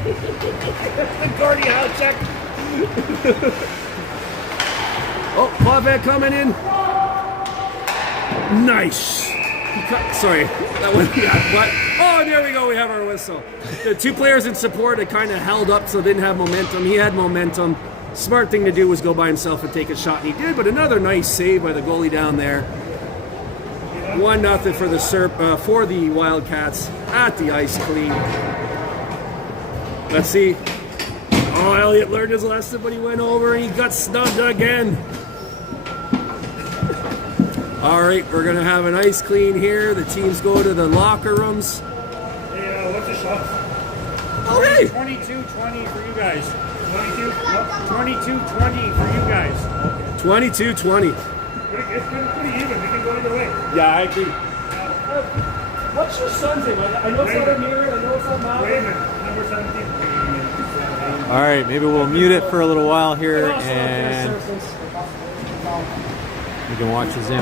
The Gordy Howe check. Oh, Plavette coming in. Nice. Sorry, that one. Yeah, but oh, there we go. We have our whistle. The 2 players in support that kind of held up, so didn't have momentum. He had momentum. Smart thing to do was go by himself and take a shot, and he did. But another nice save by the goalie down there. 1-0 for the Wildcats at the ice clean. Let's see. Oh, Elliott learned his lesson, but he went over and he got snubbed again. All right, we're going to have an ice clean here. The teams go to the locker rooms. Hey, what's the shot? Oh, hey! 22-20 for you guys. 22-20 for you guys. 22-20. It's been pretty even. We can go either way. Yeah, I agree. What's your son's name? I know it's not Amir, I know it's not Malcolm. Raymond, number 17. All right, maybe we'll mute it for a little while here, and you can watch the Zam.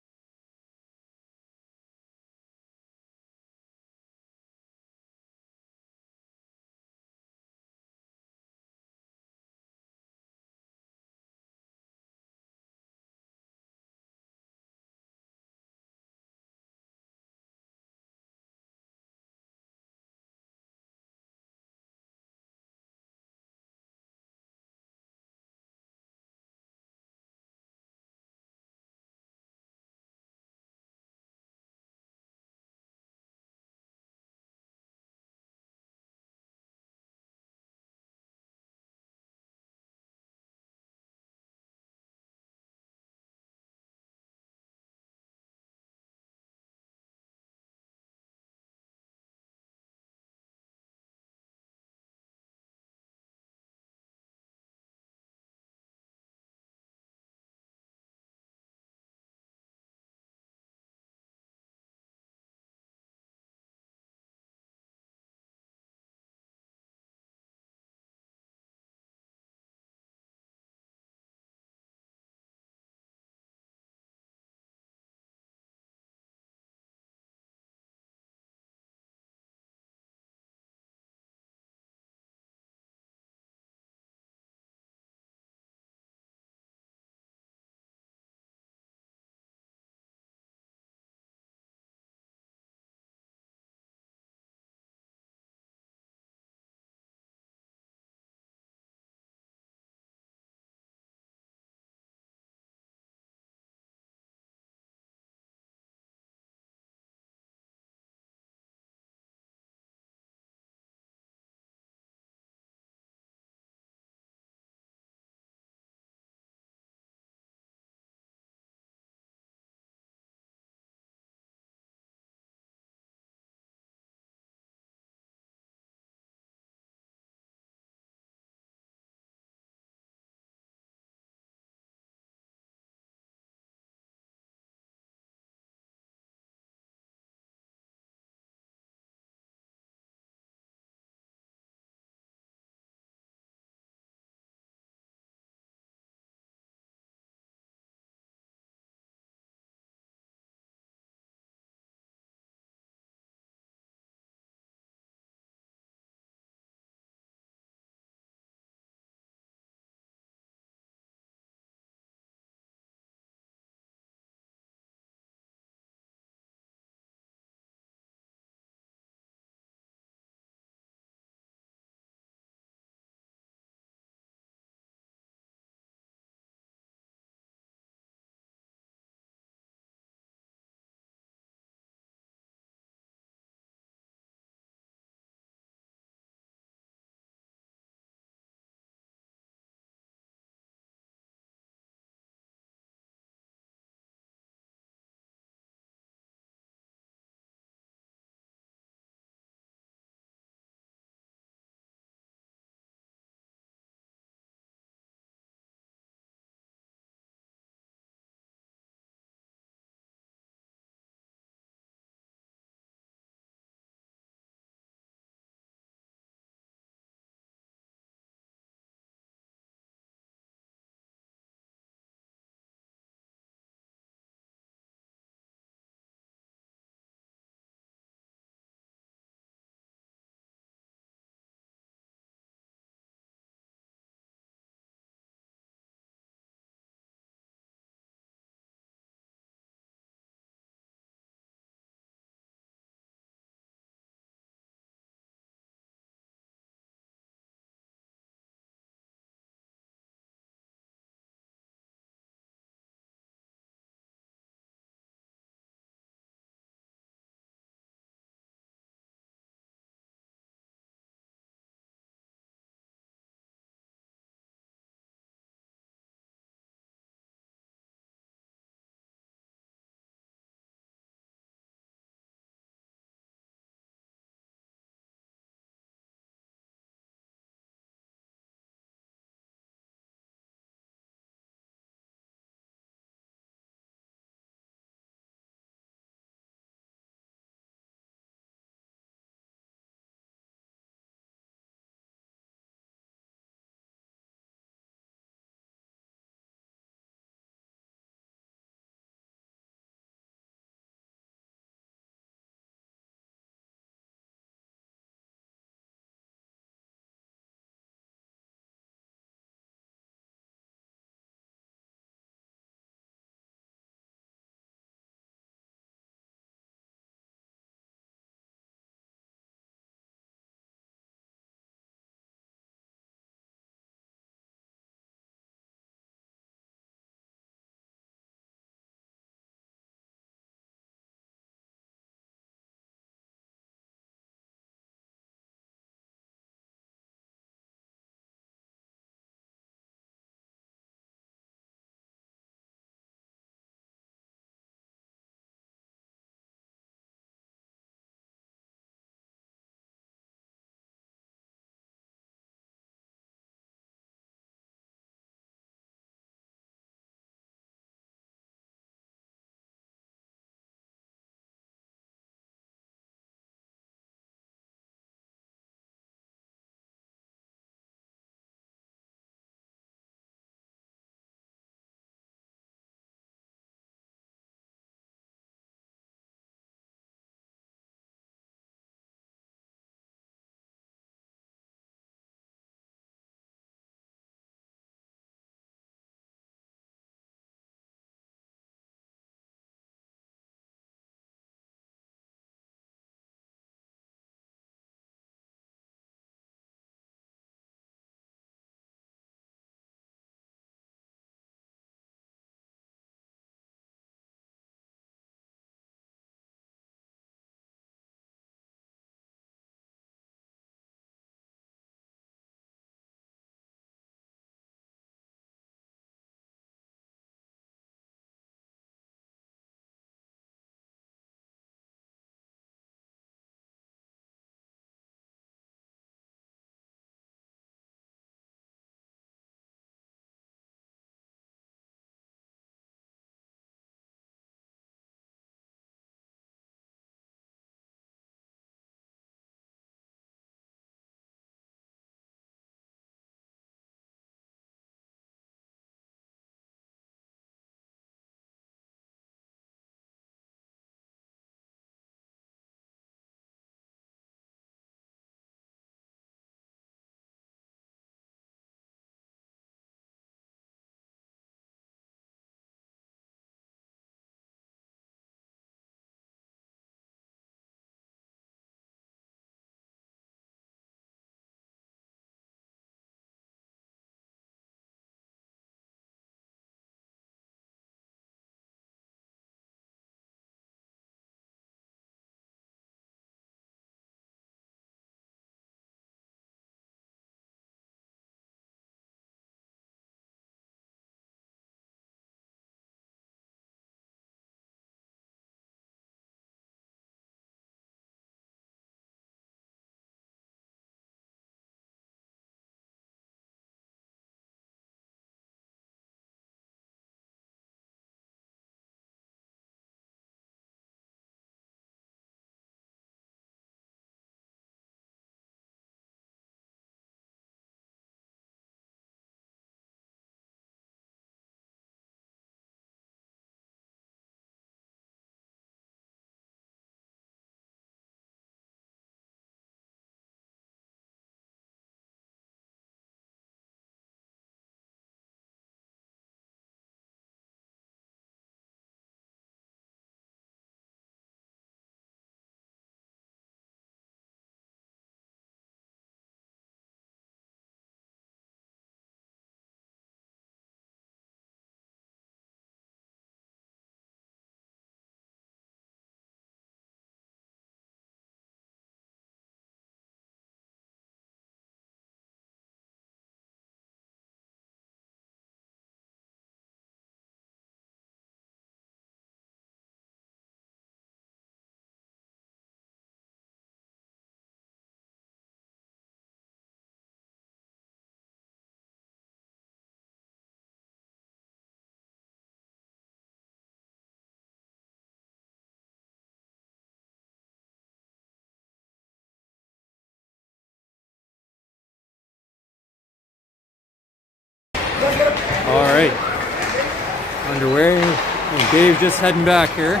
right. Underway. And Dave just heading back here.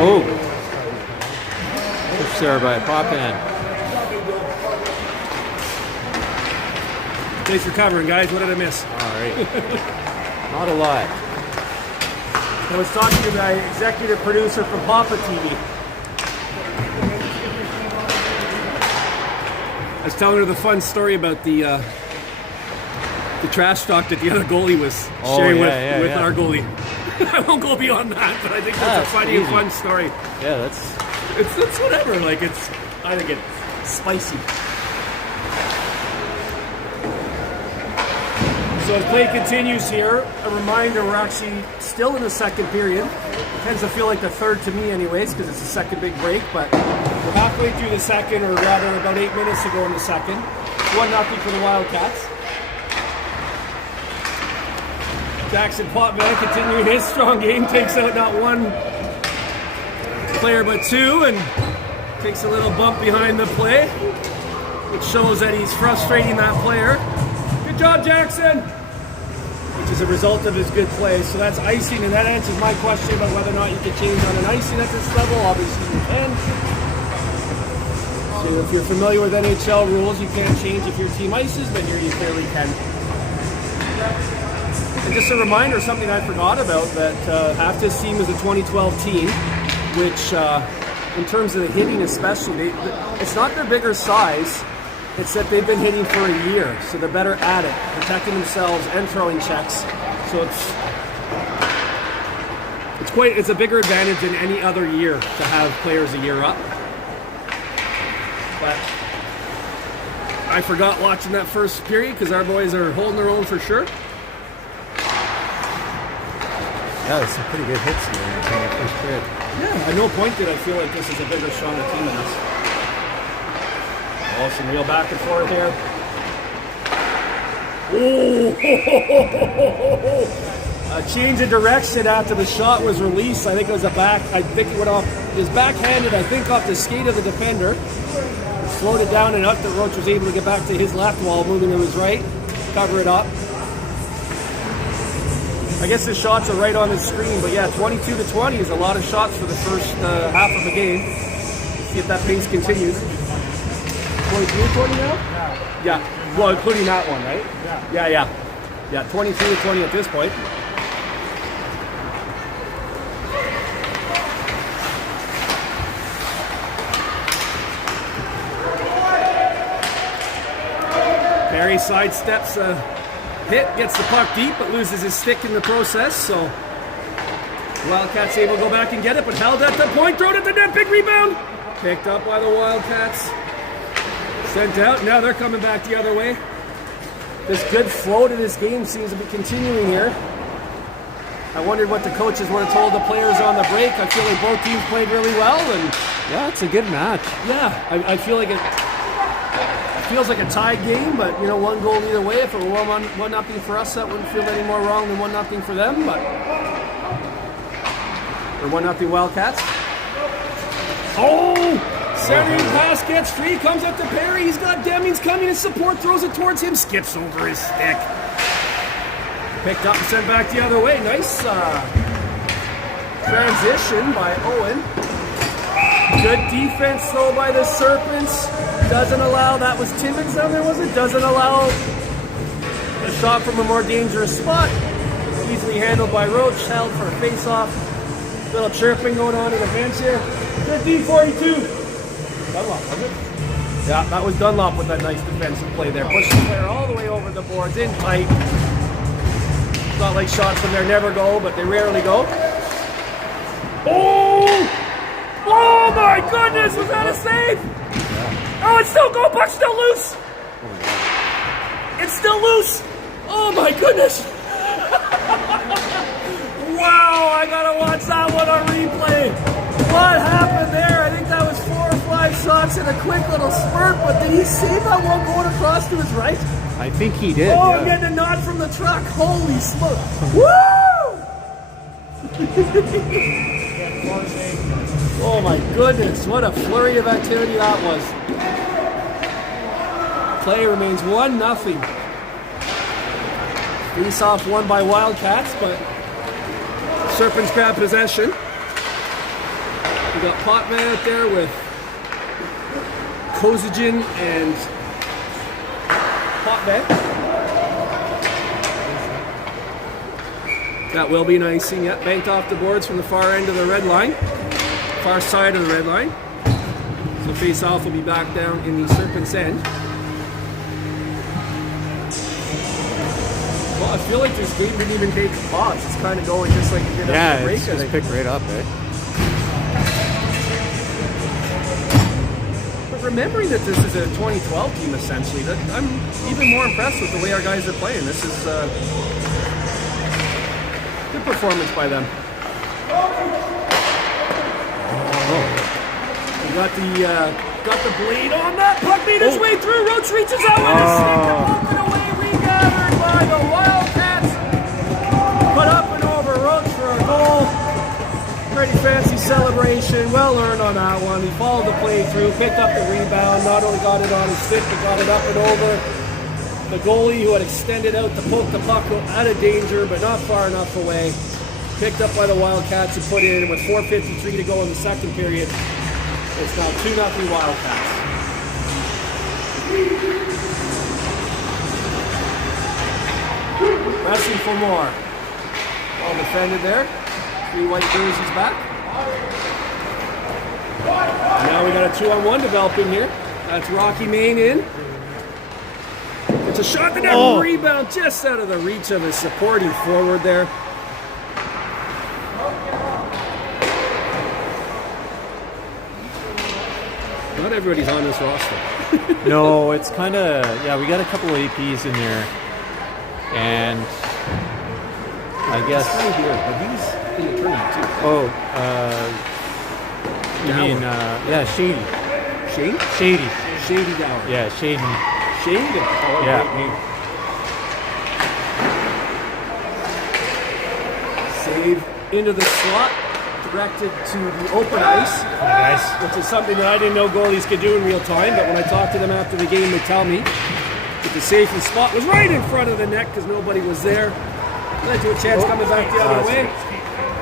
Oh. Pushed there by Popham. Thanks for covering, guys. What did I miss? All right. Not a lot. I was talking to the executive producer from Papa TV. I was telling her the fun story about the trash talk that the other goalie was sharing with our goalie. I won't go beyond that, but I think that's a funny and fun story. Yeah, that's It's whatever. Like I think it's spicy. So as play continues here, a reminder, we're actually still in the second period. It tends to feel like the third to me anyways, because it's the second big break, but we're halfway through the second, or rather about 8 minutes to go in the second. 1-0 for the Wildcats. Jackson Potvin continuing his strong game, takes out not one player but two, and takes a little bump behind the play, which shows that he's frustrating that player. Good job, Jackson! Which is a result of his good play. So that's icing, and that answers my question about whether or not you can change on an icing at this level. Obviously you can. So if you're familiar with NHL rules, you can't change if your team ices, but here you clearly can. And just a reminder, something I forgot about, that half this team is a 2012 team, which in terms of the hitting especially, it's not their bigger size, it's that they've been hitting for a year, so they're better at it, protecting themselves and throwing checks. So it's a bigger advantage than any other year to have players a year up. But I forgot watching that first period because our boys are holding their own for sure. Yeah, there's some pretty good hits here in the first period. Yeah, at no point did I feel like this is a bigger, stronger team than us. Oh, some real back and forth here. Oh! A change of direction after the shot was released. I think it was it went off, it was backhanded, I think off the skate of the defender. Slowed it down enough that Roach was able to get back to his left while moving to his right, cover it up. I guess the shots are right on the screen, but yeah, 22-20 is a lot of shots for the first half of the game. Let's see if that pace continues. 22-20 now? Yeah. Well, including that one, right? Yeah. Yeah, 22-20 at this point. Perry sidesteps a hit, gets the puck deep, but loses his stick in the process, so Wildcats able to go back and get it, but held at the point, thrown at the net, big rebound! Picked up by the Wildcats. Sent out, now they're coming back the other way. This good flow to this game seems to be continuing here. I wondered what the coaches would have told the players on the break. I feel like both teams played really well, and yeah, it's a good match. Yeah, I feel like it feels like a tied game, but you know, one goal either way. If it were 1-0 for us, that wouldn't feel any more wrong than 1-0 for them, but or 1-0 Wildcats. Oh! Centering pass gets free, comes up to Perry. He's got Demings coming in support, throws it towards him, skips over his stick. Picked up and sent back the other way. Nice transition by Owen. Good defense though by the Serpents. Doesn't allow, that was Timmins down there, was it? Doesn't allow a shot from a more dangerous spot. Easily handled by Roach, held for a face-off. Little chirping going on in the bench here. Good D42. Dunlop, was it? Yeah, that was Dunlop with that nice defensive play there. Pushed the player all the way over the boards, in tight. It's not like shots from there never go, but they rarely go. Oh! Oh my goodness, was that a save? Oh, it's still going, puck's still loose! It's still loose! Oh my goodness! Wow, I gotta watch that one on replay. What happened there? I think that was 4 or 5 shots in a quick little spurt, but did he save that one going across to his right? I think he did. Oh, yeah. I'm getting a nod from the truck. Holy smoke. Woo! Oh my goodness, what a flurry of activity that was. play remains 1-0. Face off won by Wildcats, but Serpents grab possession. We got Potman out there with Kozagin and Potman. That will be an icing. Yep, banked off the boards from the far end of the red line. Far side of the red line. So face off will be back down in the Serpents end. Well, I feel like this game didn't even take a pause. It's kind of going just like it did after the break. Yeah, it's just picked right up, eh? But remembering that this is a 2012 team, essentially, that I'm even more impressed with the way our guys are playing. This is good performance by them. We got the bleed on that. Puck made its way through. Roach reaches out with his stick to poke it away. Regathered by the Wildcats. Put up and over Roach for a goal. Pretty fancy celebration. Well earned on that one. He followed the play through, picked up the rebound. Not only got it on his stick, but got it up and over the goalie, who had extended out to poke the puck out of danger, but not far enough away. Picked up by the Wildcats and put in with 4:53 to go in the second period. It's now 2-0 Wildcats. Pressing for more. Well defended there. 3 white jerseys back. And now we got a 2-on-1 developing here. That's Rocky Main in. It's a shot to net, rebound just out of the reach of his supporting forward there. Not everybody's on this roster. No, it's kind of, we got a couple of APs in there. And I guess. Are these in the tournament too? You mean, Shady. Shady? Shady. Shady Dower. Yeah, Shady. Shady? Oh, yeah. Great name. Save into the slot, directed to the open ice. Nice. Which is something that I didn't know goalies could do in real time, but when I talked to them after the game, they tell me that the safest spot was right in front of the net because nobody was there. Led to a chance coming back the other way.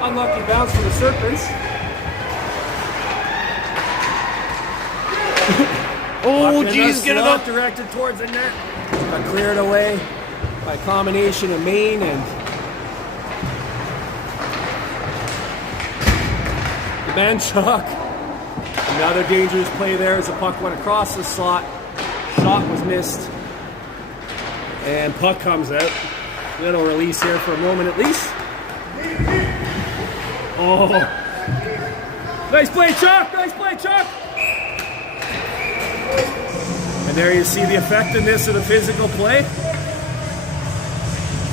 Unlucky bounce from the Serpents. Oh, geez, get it up. Directed towards the net. Got cleared away by a combination of Maine and the Manchuk. Another dangerous play there as the puck went across the slot. Shot was missed. And puck comes out. Little release here for a moment at least. Oh. Nice play, Chuck! Nice play, Chuck! And there you see the effectiveness of the physical play.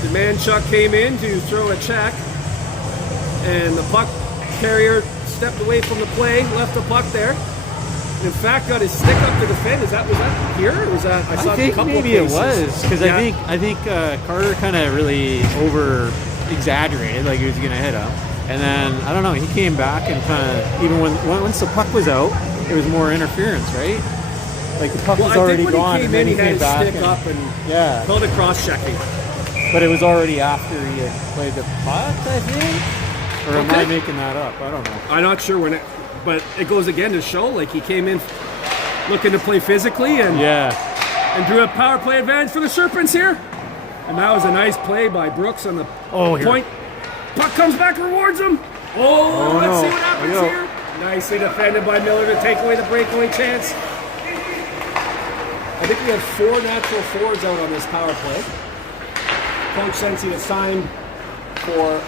The man Chuck came in to throw a check, and the puck carrier stepped away from the play, left the puck there. And in fact, got his stick up to defend. Was that here? Or was that? I think maybe it was because I think Carter kind of really over exaggerated, like he was gonna hit him. And then I don't know, he came back and kind of even once the puck was out, it was more interference, right? Like the puck was already gone, and then he came back stick up and called it cross-checking. But it was already after he had played the puck, I think. Or am I making that up? I don't know. I'm not sure when but it goes again to show like he came in looking to play physically and drew a power play advantage for the Serpents here. And that was a nice play by Brooks on the point. Puck comes back, rewards him. Let's see what happens here. Nicely defended by Miller to take away the breakaway chance. I think we had 4 natural forwards out on this power play. Coach sensing it's time for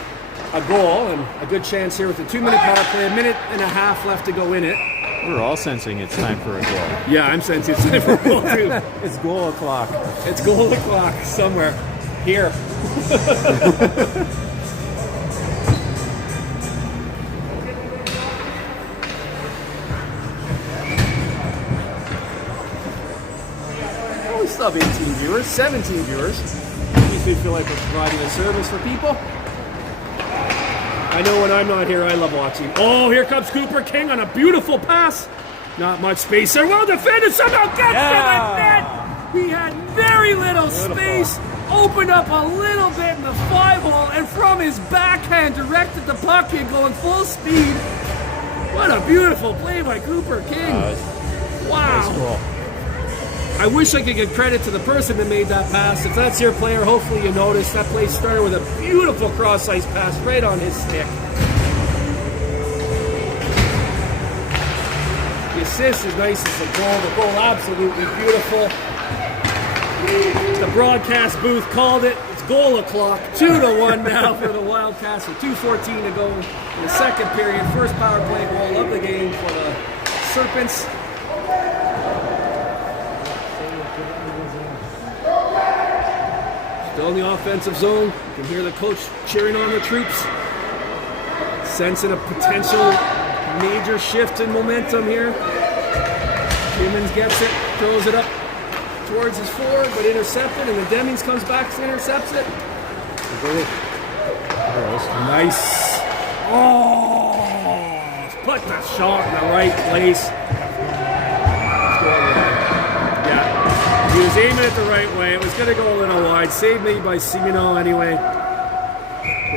a goal and a good chance here with the 2-minute power play, 1.5 minutes left to go in it. We're all sensing it's time for a goal. Yeah, I'm sensing it's time for a goal too. It's goal o'clock. It's goal o'clock somewhere here. We still have 18 viewers, 17 viewers. At least we feel like we're providing a service for people. I know when I'm not here, I love watching. Oh, here comes Cooper King on a beautiful pass. Not much space there. Well defended. Somehow gets to the net. He had very little space, opened up a little bit in the 5-hole, and from his backhand directed the puck in going full speed. What a beautiful play by Cooper King. Wow. Nice goal. I wish I could give credit to the person that made that pass. If that's your player, hopefully you noticed that play started with a beautiful cross-ice pass right on his stick. The assist is nice as the goal. The goal absolutely beautiful. The broadcast booth called it. It's goal o'clock. 2-1 now for the Wildcats with 2:14 to go in the second period. First power play goal of the game for the Serpents. Still in the offensive zone. You can hear the coach cheering on the troops. Sensing a potential major shift in momentum here. Timmins gets it, throws it up towards his forward, but intercepted, and the Demings comes back and intercepts it. Nice. Oh, put the shot in the right place. Yeah, he was aiming it the right way. It was going to go a little wide. Saved me by Simino anyway.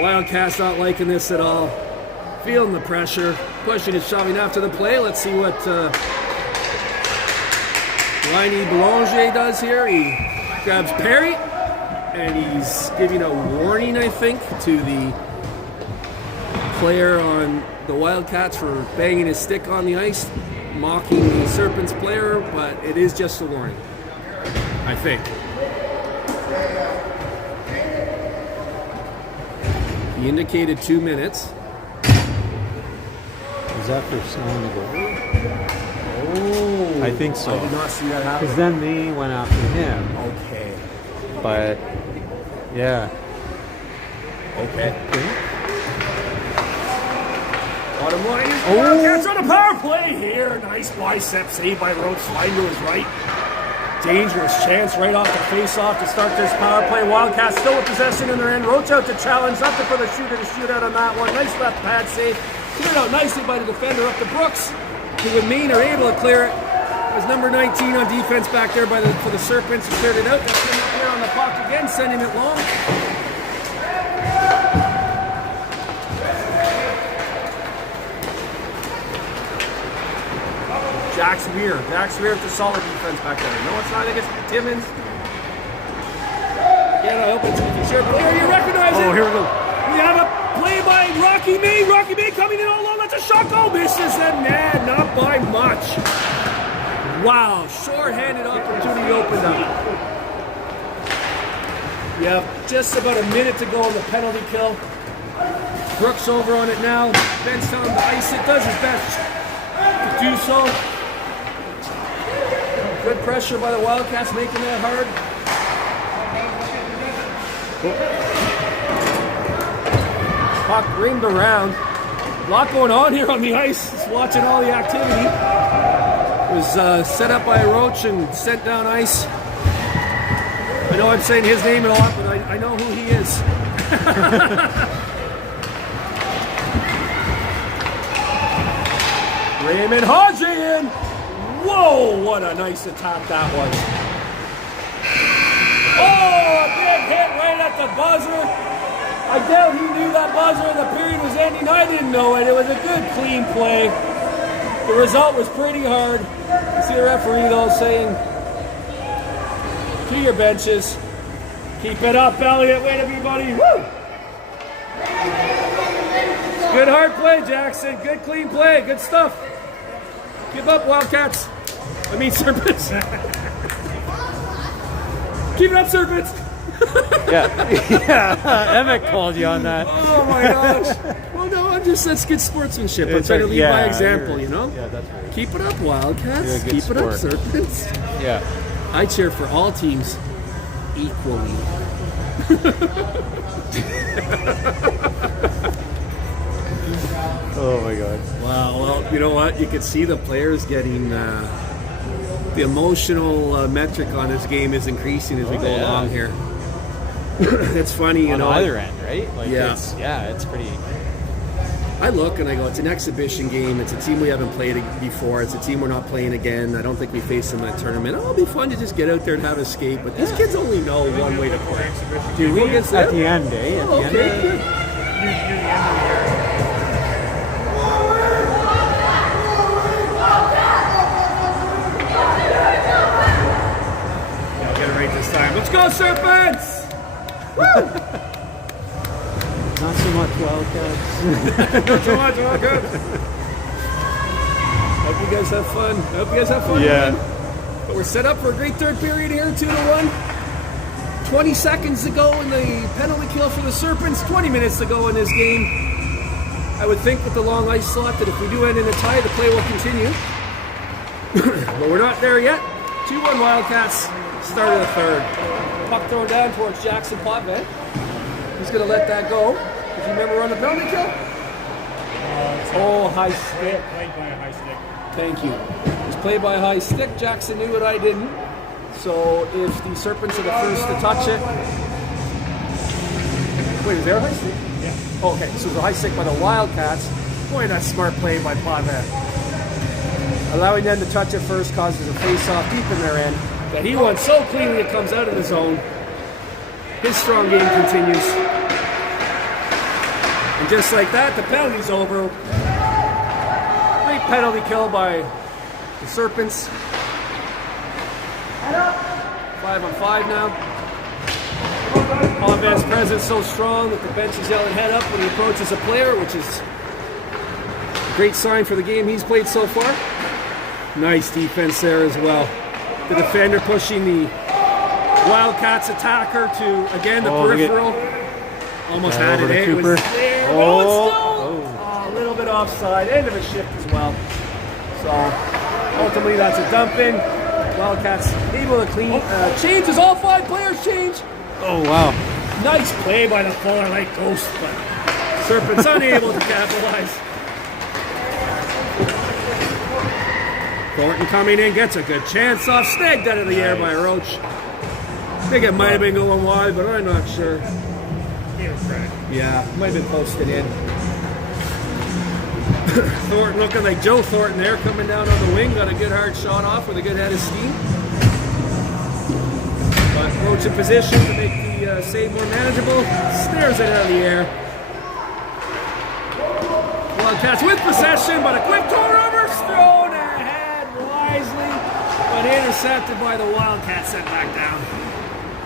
Wildcats not liking this at all. Feeling the pressure. Pushing and shoving after the play. Let's see what Liney Boulanger does here. He grabs Perry, and he's giving a warning, I think, to the player on the Wildcats for banging his stick on the ice, mocking the Serpents player, but it is just a warning, I think. He indicated 2 minutes. Is that for slowing the goal? Oh, I think so. I did not see that happen. Because then they went after him. Okay. But, yeah. Okay. Bottom line is Wildcats on a power play here. Nice bicep save by Roach. Slide to his right. Dangerous chance right off the face-off to start this power play. Wildcats still with possession in their end. Roach out to challenge. Nothing for the shooter to shoot out on that one. Nice left pad save. Cleared out nicely by the defender up to Brooks, who with Maine are able to clear it. There's number 19 on defense back there for the Serpents, who cleared it out. That's him up here on the puck again, sending it long. Jack Weir with the solid defense back there. No, it's not. I think it's Timmins. Again, I hope it's a sure player. You recognize it. Oh, here we go. We have a play by Rocky May. Rocky May coming in all along. That's a shot goal. Misses the net. Not by much. Wow. Short-handed opportunity opened up. You have just about a minute to go on the penalty kill. Brooks over on it now. Ben's telling him to ice it. Does his best to do so. Good pressure by the Wildcats, making that hard. Puck ringed around. A lot going on here on the ice. Just watching all the activity. It was set up by Roach and sent down ice. I know I'm saying his name a lot, but I know who he is. Raymond Hodgian! Whoa, what a nice attack that was. Oh, a big hit right at the buzzer. I doubt he knew that buzzer and the period was ending. I didn't know it. It was a good, clean play. The result was pretty hard. You see the referee, though, saying to your benches, keep it up, Elliot. Way to be, buddy. Woo! Good hard play, Jackson. Good, clean play. Good stuff. Give up, Wildcats. I mean, Serpents. Keep it up, Serpents. Yeah. Emmett called you on that. Oh, my gosh. Well, no, that's good sportsmanship. I'm trying to lead by example, you know? Yeah, that's right. Keep it up, Wildcats. Keep Keep it up, Serpents. Yeah. I cheer for all teams equally. Oh my God. Wow, well, you know what? You could see the players getting the emotional metric on this game is increasing as we go along here. It's funny, you know. On either end, right? Like yeah. It's pretty. I look and I go, it's an exhibition game. It's a team we haven't played before. It's a team we're not playing again. I don't think we face them in a tournament. Oh, it'll be fun to just get out there and have a skate. But these kids only know one way to play. Do we against at them? the end, eh? At the end. Near the end of the year. I'll get it right this time. Let's go, Serpents! Woo! Not so much Wildcats. Not so much, Wildcats. Hope you guys have fun. Yeah. But we're set up for a great third period here, 2-1. 20 seconds to go in the penalty kill for the Serpents. 20 minutes to go in this game. I would think with the long ice slot that if we do end in a tie, the play will continue. But we're not there yet. 2-1 Wildcats. Start of the third. Puck thrown down towards Jackson Potvin. He's going to let that go. If you remember on the penalty kill? High stick. Played by a high stick. Thank you. It was played by a high stick. Jackson knew it, I didn't. So if the Serpents are the first to touch it... Wait, is there a high stick? Yeah. Okay, so it was a high stick by the Wildcats. Boy, that's smart play by Potvin. Allowing them to touch it first causes a face-off deep in their end. That he won so cleanly it comes out of the zone. His strong game continues. And just like that, the penalty's over. Great penalty kill by the Serpents. 5-on-5 now. Potvin's presence so strong that the bench is yelling head up when he approaches a player, which is a great sign for the game he's played so far. Nice defense there as well. The defender pushing the Wildcats attacker to, again, the peripheral. Almost had it. It was there. A little bit offside. End of a shift as well. So, ultimately, that's a dump in. Wildcats able to clean. Changes. All 5 players change. Oh, wow. Nice play by the Fuller Lake Ghost, but Serpents unable to capitalize. Thornton coming in, gets a good chance off, snagged out of the air by Roach. I think it might have been going wide, but I'm not sure. Yeah, might have been posted in. Thornton looking like Joe Thornton there, coming down on the wing, got a good hard shot off with a good head of steam. But Roach in position to make the save more manageable, snares it out of the air. Wildcats with possession, but a quick turnover, thrown ahead wisely, but intercepted by the Wildcats, set back down.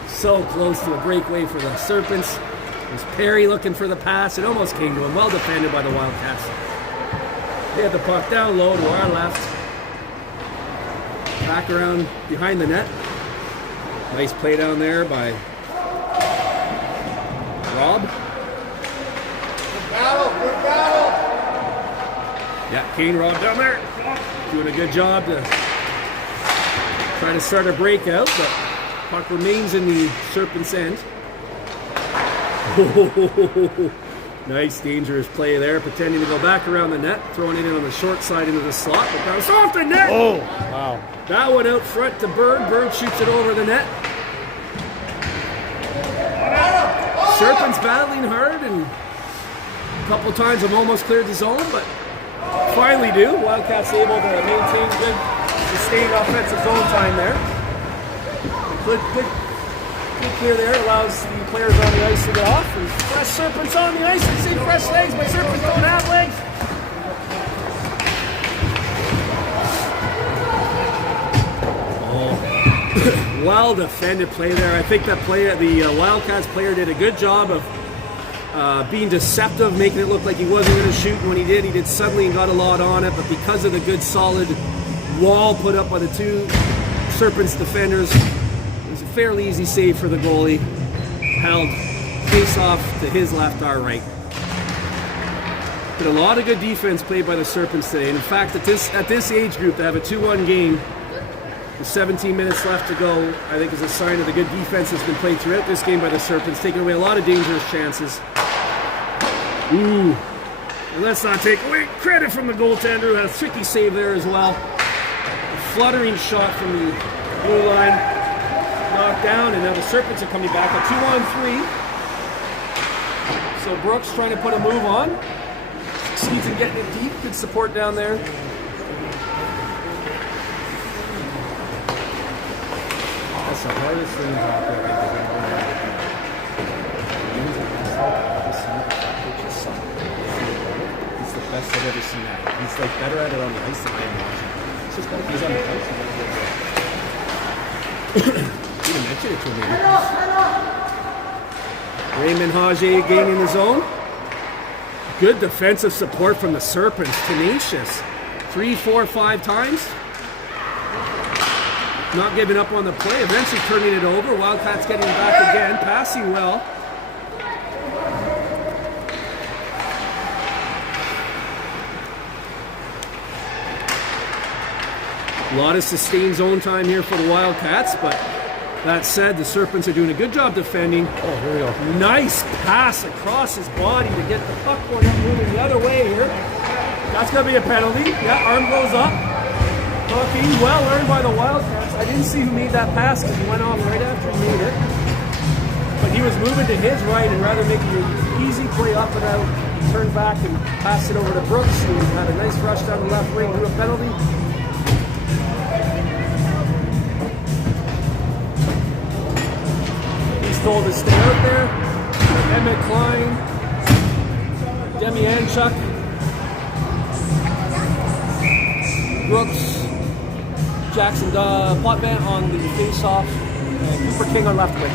So close to a breakaway for the Serpents. It was Perry looking for the pass. It almost came to him. Well defended by the Wildcats. They had the puck down low to our left. Back around behind the net. Nice play down there by Rob. Good battle. Yeah, Kane Rob down there. Doing a good job to try to start a breakout, but puck remains in the Serpents' end. Nice, dangerous play there, pretending to go back around the net, throwing it in on the short side into the slot, but that was off the net! Oh, wow. That one out front to Bird. Bird shoots it over the net. Serpents battling hard, and a couple times have almost cleared the zone, but finally do. Wildcats able to maintain good, sustained offensive zone time there. Good clear there, allows the players on the ice to get off. And fresh Serpents on the ice. We see fresh legs, but Serpents don't have legs. Oh, well defended play there. I think that player, the Wildcats player, did a good job of being deceptive, making it look like he wasn't going to shoot. And when he did suddenly and got a lot on it. But because of the good solid wall put up by the 2 Serpents defenders, fairly easy save for the goalie. Held face off to his left, our right. But a lot of good defense played by the Serpents today. And in fact, at this age group, to have a 2-1 game with 17 minutes left to go, I think is a sign of the good defense that's been played throughout this game by the Serpents, taking away a lot of dangerous chances. Ooh. And let's not take away credit from the goaltender. Had a tricky save there as well. A fluttering shot from the blue line. Knocked down, and now the Serpents are coming back at 2-on-3. So Brooks trying to put a move on. succeeds in getting it deep. Good support down there. That's the hardest thing about that. He's the best I've ever seen at it. He's like better at it on the ice than I am watching. It's just like he's on the ice. You didn't mention it to me. Raymond Hager gaining the zone. Good defensive support from the Serpents. Tenacious. 3, 4, 5 times. Not giving up on the play. Eventually turning it over. Wildcats getting it back again. Passing well. A lot of sustained zone time here for the Wildcats, but that said, the Serpents are doing a good job defending. Oh, here we go. Nice pass across his body to get the puck going up, moving the other way here. That's going to be a penalty. Yeah, arm goes up. Hockey, well earned by the Wildcats. I didn't see who made that pass because he went off right after he made it. But he was moving to his right and rather making an easy play up and out. He turned back and passed it over to Brooks, who had a nice rush down the left wing, drew a penalty. Told to stay out there. Emmett Klein, Demi Anchuk, Brooks, Jackson Potvin on the face-off, and Cooper King on left wing.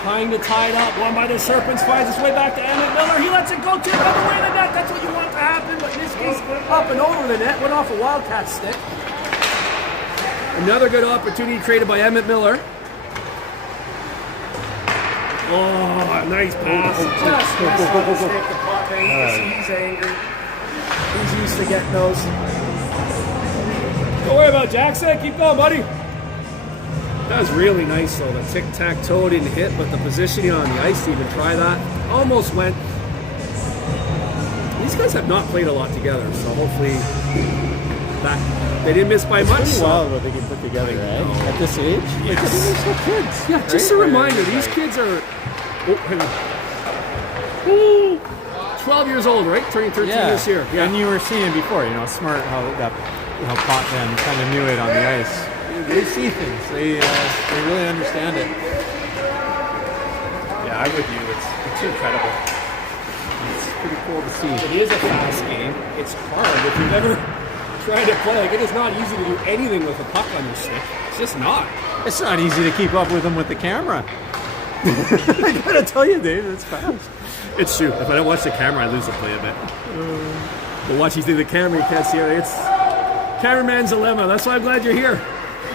Trying to tie it up. One by the Serpents, finds its way back to Emmett Miller. He lets it go to the other way of the net. That's what you want to happen, but in this case, up and over the net. Went off a Wildcat stick. Another good opportunity created by Emmett Miller. Oh, nice pass. Just missed the mistake to Potvin. He's angry. He's used to getting those. Don't worry about Jackson. Keep going, buddy. That was really nice, though. The tic-tac-toe didn't hit, but the positioning on the ice to even try that almost went. These guys have not played a lot together, so hopefully that they didn't miss by much. It's pretty wild what they can put together, right? At this age? Yes. Like, they're still kids. Yeah, just a reminder, these kids are 12 years old, right? Turning 13 this year. Yeah. And you were seeing before, smart how Potvin kind of knew it on the ice. They see things. They really understand it. Yeah, I'm with you. It's incredible. It's pretty cool to see. It is a fast game. It's hard if you've ever tried to play. Like, it is not easy to do anything with a puck on your stick. It's just not. It's not easy to keep up with them with the camera. I gotta tell you, Dave, it's fast. It's true. If I don't watch the camera, I lose the play a bit. But watching through the camera, you can't see it. It's cameraman's dilemma. That's why I'm glad you're here.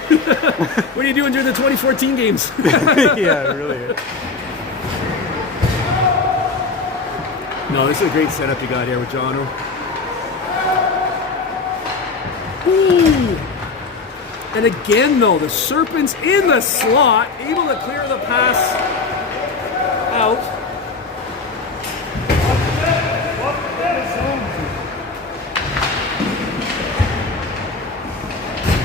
What are you doing during the 2014 games? Yeah, it really is. No, this is a great setup you got here with Jono. Ooh. And again, though, the Serpents in the slot, able to clear the pass out.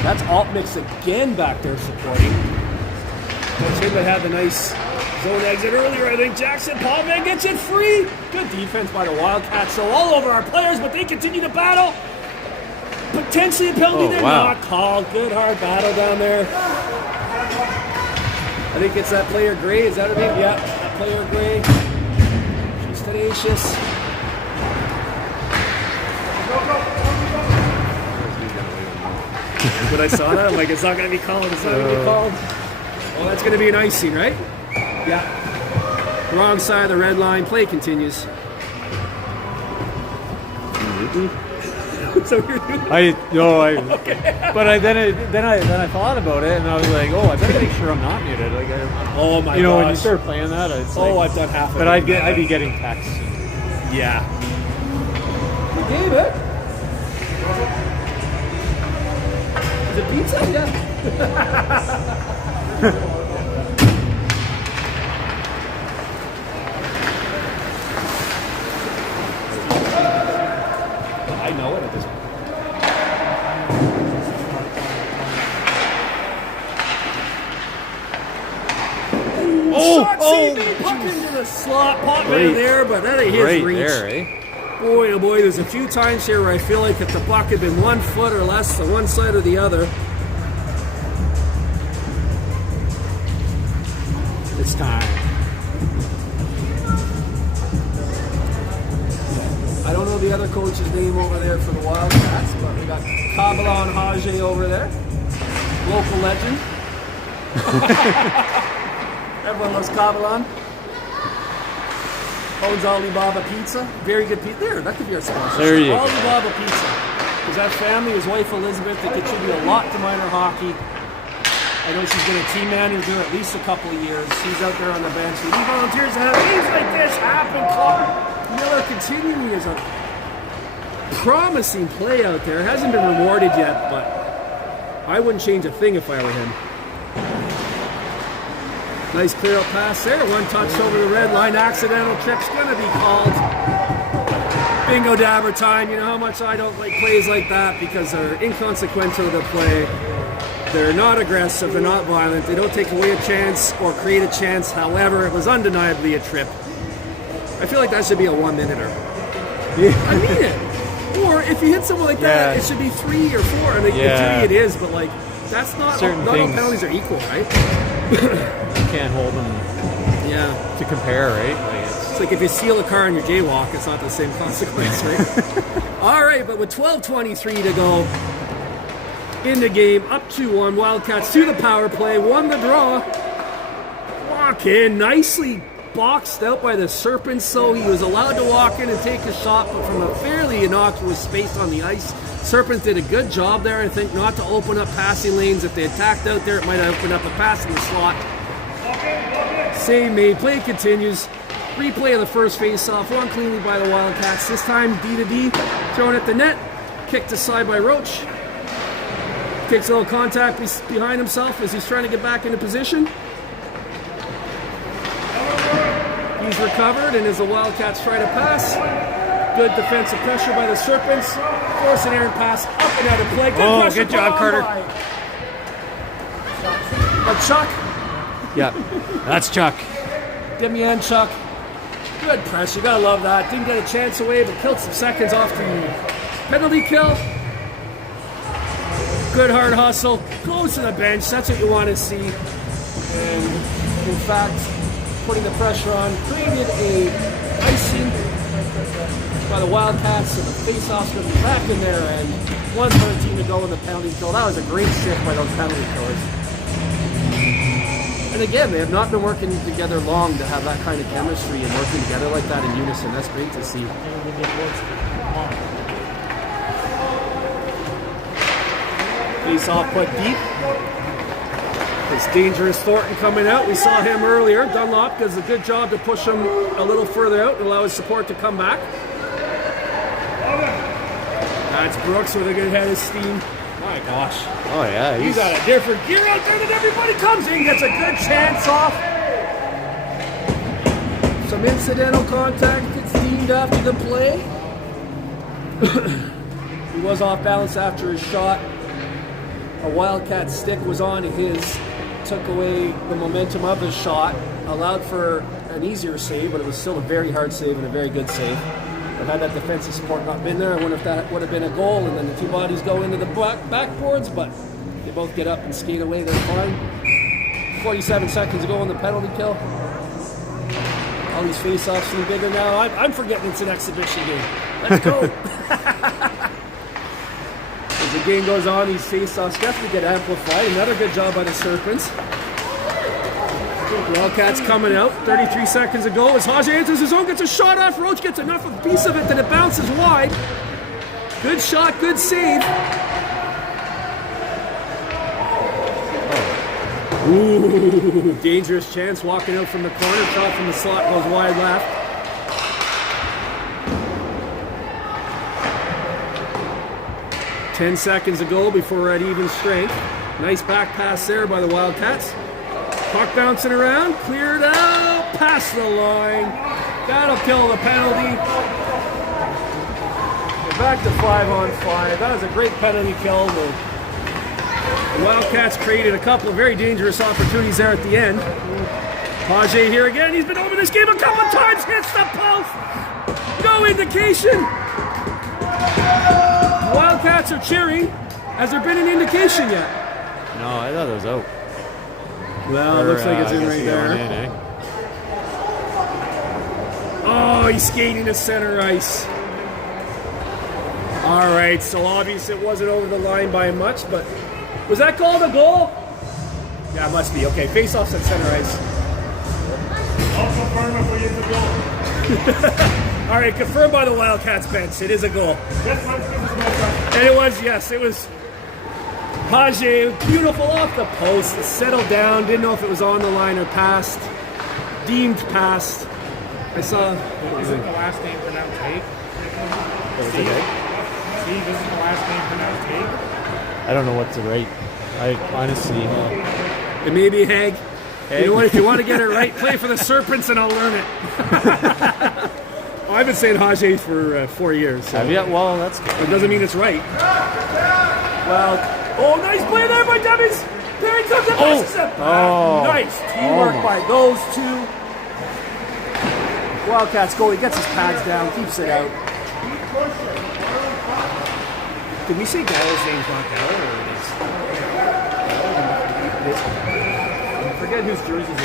That's Altmix again back there supporting. That's him that had the nice zone exit earlier. I think Jackson Potvin gets it free. Good defense by the Wildcats. So all over our players, but they continue to battle. Potentially a penalty, they're not called. Good hard battle down there. I think it's that player Gray. Is that her name? Yeah, that player Gray. She's tenacious. When I saw that, I'm like, it's not going to be called. It's not going to be called. Well, that's going to be an icing, right? Yeah. Wrong side of the red line. Play continues. So you're doing Okay. But then I thought about it and I was like, oh, I better make sure I'm not muted. Like, oh my gosh. when you start playing that, it's like, I've done half of it. But I'd be getting texts. Yeah. You gave it. Is it pizza? Yeah. I know it at this point. shot saving puck into the slot, pop Right. in there, but that ain't his Right reach. there, eh? Boy, oh boy, there's a few times here where I feel like if the puck had been 1 foot or less to one side or the other, It's time. I don't know the other coach's name over there for the Wildcats, but we got Kabbalah and Hajj over there. Local legend. Everyone loves Kabbalah. Owns Alibaba Pizza. Very good pizza. There, that could be our sponsor. There you go. Alibaba Pizza. Because that family, his wife Elizabeth, they contribute a lot to minor hockey. I know she's been a team manager at least a couple of years. She's out there on the bench. We need volunteers to have things like this happen, Clark. Miller continuing as a promising play out there. Hasn't been rewarded yet, but I wouldn't change a thing if I were him. Nice clear out pass there. One touch over the red line. Accidental trick's gonna be called. Bingo dabber time. You know how much I don't like plays like that because they're inconsequential to the play. They're not aggressive, they're not violent, they don't take away a chance or create a chance. However, it was undeniably a trip. I feel like that should be a 1 minuter. I mean it. Or if you hit someone like that, Yeah. it should be 3 or 4. And like, Yeah. 3 it is, but like that's not Certain not all things. penalties are equal, right? You can't hold them Yeah. to compare, right? Like It's like if you steal a car and you jaywalk, it's not the same consequence, right? All right, but with 12:23 to go in the game, up 2-1, Wildcats to the power play, won the draw. Walk in, nicely boxed out by the Serpents, so he was allowed to walk in and take a shot, but from a fairly innocuous space on the ice. Serpents did a good job there, I think, not to open up passing lanes. If they attacked out there, it might have opened up a passing slot. Save made, play continues. Replay of the first face-off, won cleanly by the Wildcats. This time D-to-D, thrown at the net, kicked aside by Roach. Takes a little contact behind himself as he's trying to get back into position. He's recovered, and as the Wildcats try to pass, good defensive pressure by the Serpents. Force an errant pass up and out of play. Good pressure good job, put on Carter. by Chuck. Yeah, that's Chuck. Demian Chuck. Good press. You gotta love that. Didn't get a chance away, but killed some seconds off the penalty kill. Good hard hustle. Goes to the bench. That's what you want to see. And in fact, putting the pressure on created a icing by the Wildcats, and the face-off's going to be back in there. And 1:13 to go in the penalty kill. That was a great shift by those penalty killers. And again, they have not been working together long to have that kind of chemistry and working together like that in unison. That's great to see. Face off put deep. It's dangerous Thornton coming out. We saw him earlier. Dunlop does a good job to push him a little further out and allow his support to come back. That's Brooks with a good head of steam. My gosh. Oh yeah, He's got a different gear out there that everybody comes in, gets a good chance off. Some incidental contact gets deemed after the play. He was off balance after his shot. A Wildcat stick was on his, took away the momentum of his shot, allowed for an easier save, but it was still a very hard save and a very good save. But had that defensive support not been there, I wonder if that would have been a goal, and then the two bodies go into the backboards, but they both get up and skate away, they're fine. 47 seconds to go on the penalty kill. All these face-offs seem bigger now. I'm forgetting it's an exhibition game. Let's go. As the game goes on, these face-offs definitely get amplified. Another good job by the Serpents. Wildcats coming out. 33 seconds ago as Hajj enters his own, gets a shot off. Roach gets enough of a piece of it that it bounces wide. Good shot, good save. Ooh, dangerous chance walking out from the corner. Shot from the slot goes wide left. Ten seconds ago before we're at even strength. Nice back pass there by the Wildcats. Puck bouncing around, cleared out, past the line. That'll kill the penalty. We're back to 5-on-5. That was a great penalty kill. The Wildcats created a couple of very dangerous opportunities there at the end. Page here again. He's been over this game a couple times. Hits the post. No indication. Wildcats are cheering. Has there been an indication yet? No, I thought it was out. Well, it looks like it's in right there. Oh, he's skating to center ice. All right, so obviously it wasn't over the line by much, but was that called a goal? Yeah, it must be. Okay, face-offs at center ice. I'll confirm if we get the goal. All right, confirmed by the Wildcats bench. It is a goal. Yes, let's give us a goal. And it was, yes, it was Page, beautiful off the post, settled down, didn't know if it was on the line or passed, deemed passed. I saw... Isn't the last name pronounced Haig? Steve, isn't the last name pronounced Haig? I don't know what to write. I honestly... It may be Haig. You know what, if you want to get it right, play for the Serpents and I'll learn it. I've been saying Hage for 4 years. So Have you? Well, that's good. it doesn't mean it's right. Well, oh, nice play there by Debbie's. There he comes. Nice teamwork by those two. Wildcats goalie gets his pads down, keeps it out. Did we say Gallo's name's not Gallo, or it is? I forget whose jerseys it is.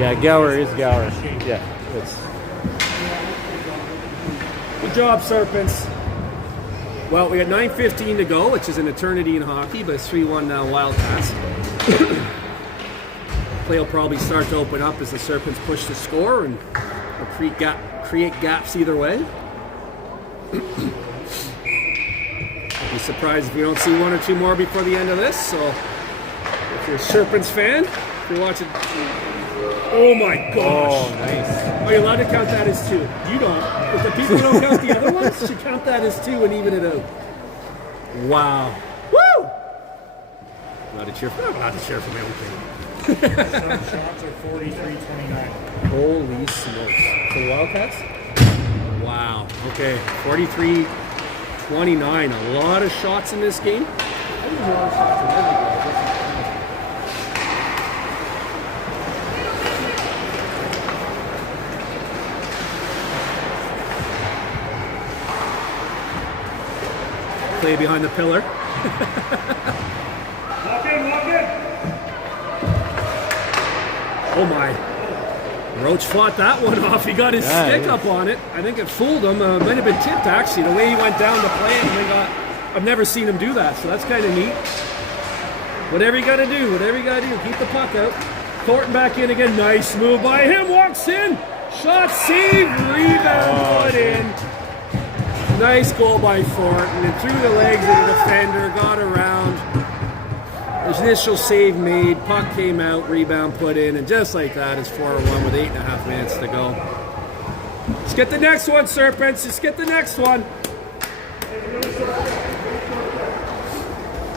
Yeah, Gower is Gower. Yeah, it's... Good job, Serpents. Well, we got 9:15 to go, which is an eternity in hockey, but it's 3-1 now Wildcats. Play will probably start to open up as the Serpents push the score and create gaps either way. I'd be surprised if we don't see one or two more before the end of this. So, if you're a Serpents fan, if you're watching... Oh my gosh! Oh, nice. Are you allowed to count that as two? You don't. If the people who don't count the other ones should count that as two and even it out. Wow. Woo! Allowed to cheer for everything. Some shots are 43-29. Holy smokes. For the Wildcats? Wow. Okay. 43-29. A lot of shots in this game. I think there's a lot of shots in every game. Play behind the pillar. Walk in, walk in. Oh my. Roach fought that one off. He got his stick up on it. I think it fooled him. Might have been tipped actually. The way he went down to play it, I've never seen him do that, so that's kind of neat. Whatever you got to do, keep the puck out. Thornton back in again. Nice move by him. Walks in. Shot saved. Rebound put in. Nice goal by Thornton, and through the legs of the defender, got around. His initial save made, puck came out, rebound put in, and just like that, it's 4-1 with 8.5 minutes to go. Let's get the next one, Serpents. Let's get the next one.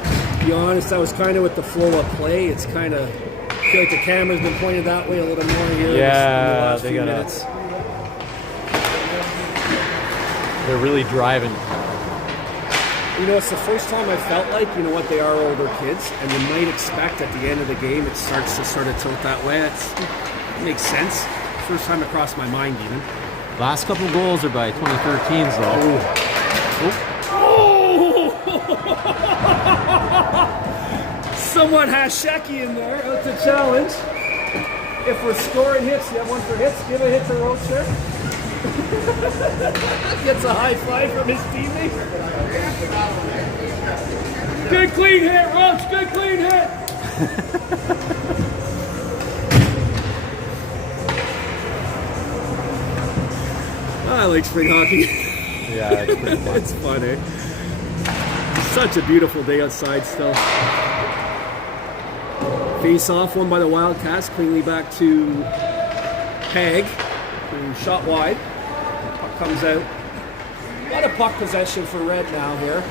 To be honest, I was kind of with the flow of play. It's kind of, I feel like the camera's been pointed that way a little more here. Yeah, they got minutes. They're really driving. You know, it's the first time I felt like, you know what, they are older kids, and you might expect at the end of the game it starts to sort of tilt that way. It makes sense. First time it crossed my mind even. Last couple goals are by 2013s though. Oh! Someone has Shecky in there. That's a challenge. If we're scoring hits, you have one for hits. Give a hit to Roach there. Gets a high five from his teammate. Good clean hit, Roach. Good clean hit. I like spring hockey. Yeah, it's pretty fun. It's fun, eh? Such a beautiful day outside still. Face off, won by the Wildcats, cleanly back to Haig, who shot wide. Puck comes out. A lot of puck possession for Red now here.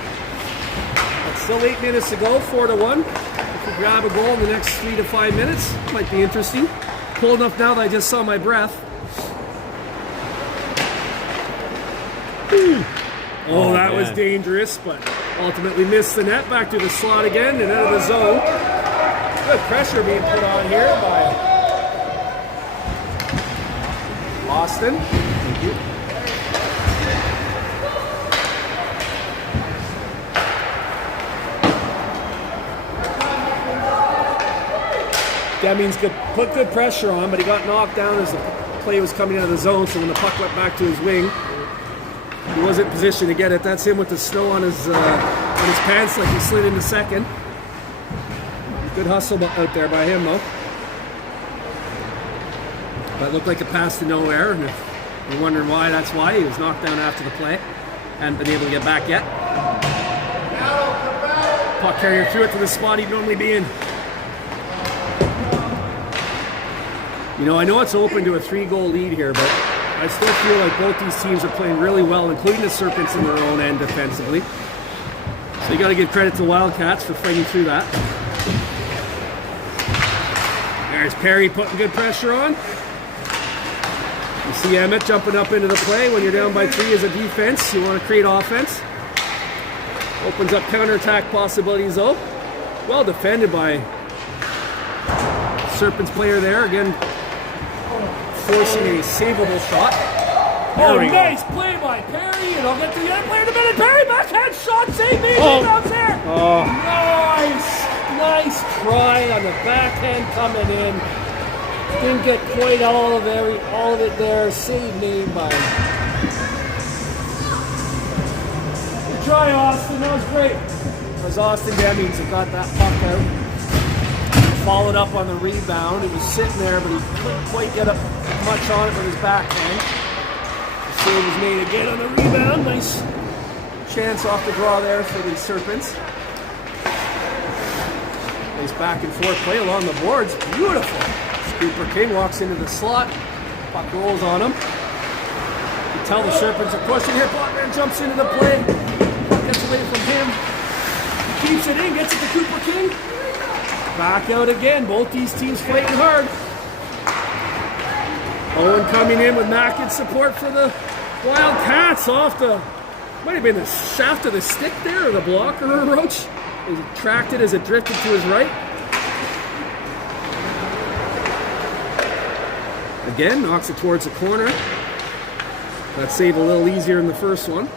But still 8 minutes to go, 4-1. If we grab a goal in the next 3 to 5 minutes, might be interesting. Cold enough now that I just saw my breath. Oh, that was dangerous, but ultimately missed the net. Back to the slot again and out of the zone. Good pressure being put on here by Austin. Thank you. Demings put good pressure on, but he got knocked down as the play was coming out of the zone, so when the puck went back to his wing, he wasn't positioned to get it. That's him with the snow on his pants like he slid into second. Good hustle out there by him, though. But looked like a pass to nowhere, and if you're wondering why, that's why. He was knocked down after the play. Hadn't been able to get back yet. Puck carrier threw it to the spot he'd normally be in. You know, I know it's open to a 3-goal lead here, but I still feel like both these teams are playing really well, including the Serpents in their own end defensively. So you got to give credit to Wildcats for fighting through that. There's Perry putting good pressure on. You see Emmett jumping up into the play when you're down by 3 as a defense. You want to create offense. Opens up counterattack possibilities, though. Well defended by Serpents player there. Again, forcing a savable shot. Oh, nice play by Perry, and I'll get to the other player in a minute. Perry, backhand shot, save me, rebounds there. Oh. Nice try on the backhand coming in. Didn't get quite all of it there. Save made by. Good try, Austin. That was great. It was Austin Demings that got that puck out. Followed up on the rebound. He was sitting there, but he couldn't quite get up much on it with his backhand. The save was made again on the rebound. Nice chance off the draw there for the Serpents. Nice back and forth play along the boards. Beautiful. Cooper King walks into the slot. Puck rolls on him. You can tell the Serpents are pushing here. Botman jumps into the play. Puck gets away from him. He keeps it in, gets it to Cooper King. Back out again. Both these teams fighting hard. Owen coming in with Mackin's support for the Wildcats off the, might have been the shaft of the stick there, or the blocker or Roach. He tracked it as it drifted to his right. Again, knocks it towards the corner. That save a little easier in the first one.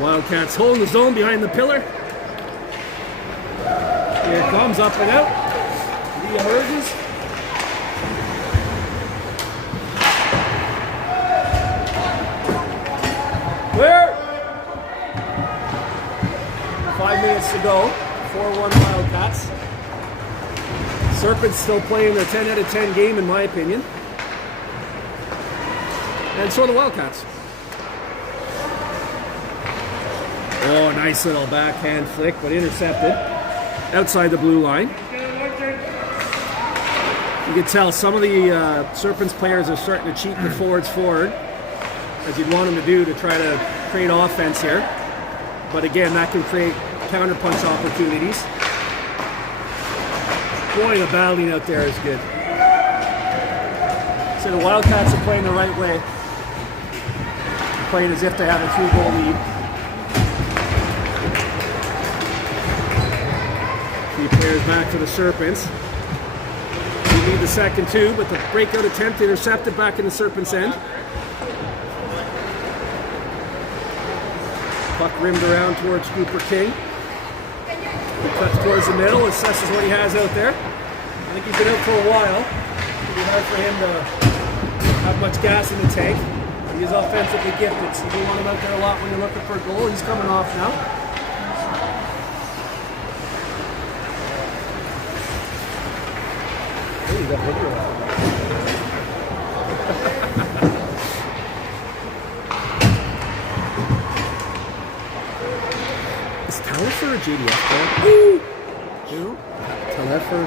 Wildcats holding the zone behind the pillar. Here it comes, up and out. Via Hurges. Clear! 5 minutes to go. 4-1 Wildcats. Serpents still playing their 10 out of 10 game, in my opinion. And so are the Wildcats. Oh, nice little backhand flick, but intercepted. Outside the blue line. You can tell some of the Serpents players are starting to cheat the forwards forward, as you'd want them to do to try to create offense here. But again, that can create counterpunch opportunities. Boy, the battling out there is good. So the Wildcats are playing the right way. They're playing as if they have a 3-goal lead. Players back to the Serpents. We need the second two, but the breakout attempt intercepted back in the Serpents' end. Puck rimmed around towards Cooper King. He cuts towards the middle, assesses what he has out there. I think he's been out for a while. It'll be hard for him to have much gas in the tank. He is offensively gifted, so you want him out there a lot when you're looking for a goal. He's coming off now. That video. Is Telfer a JDF player? Who? Telfer?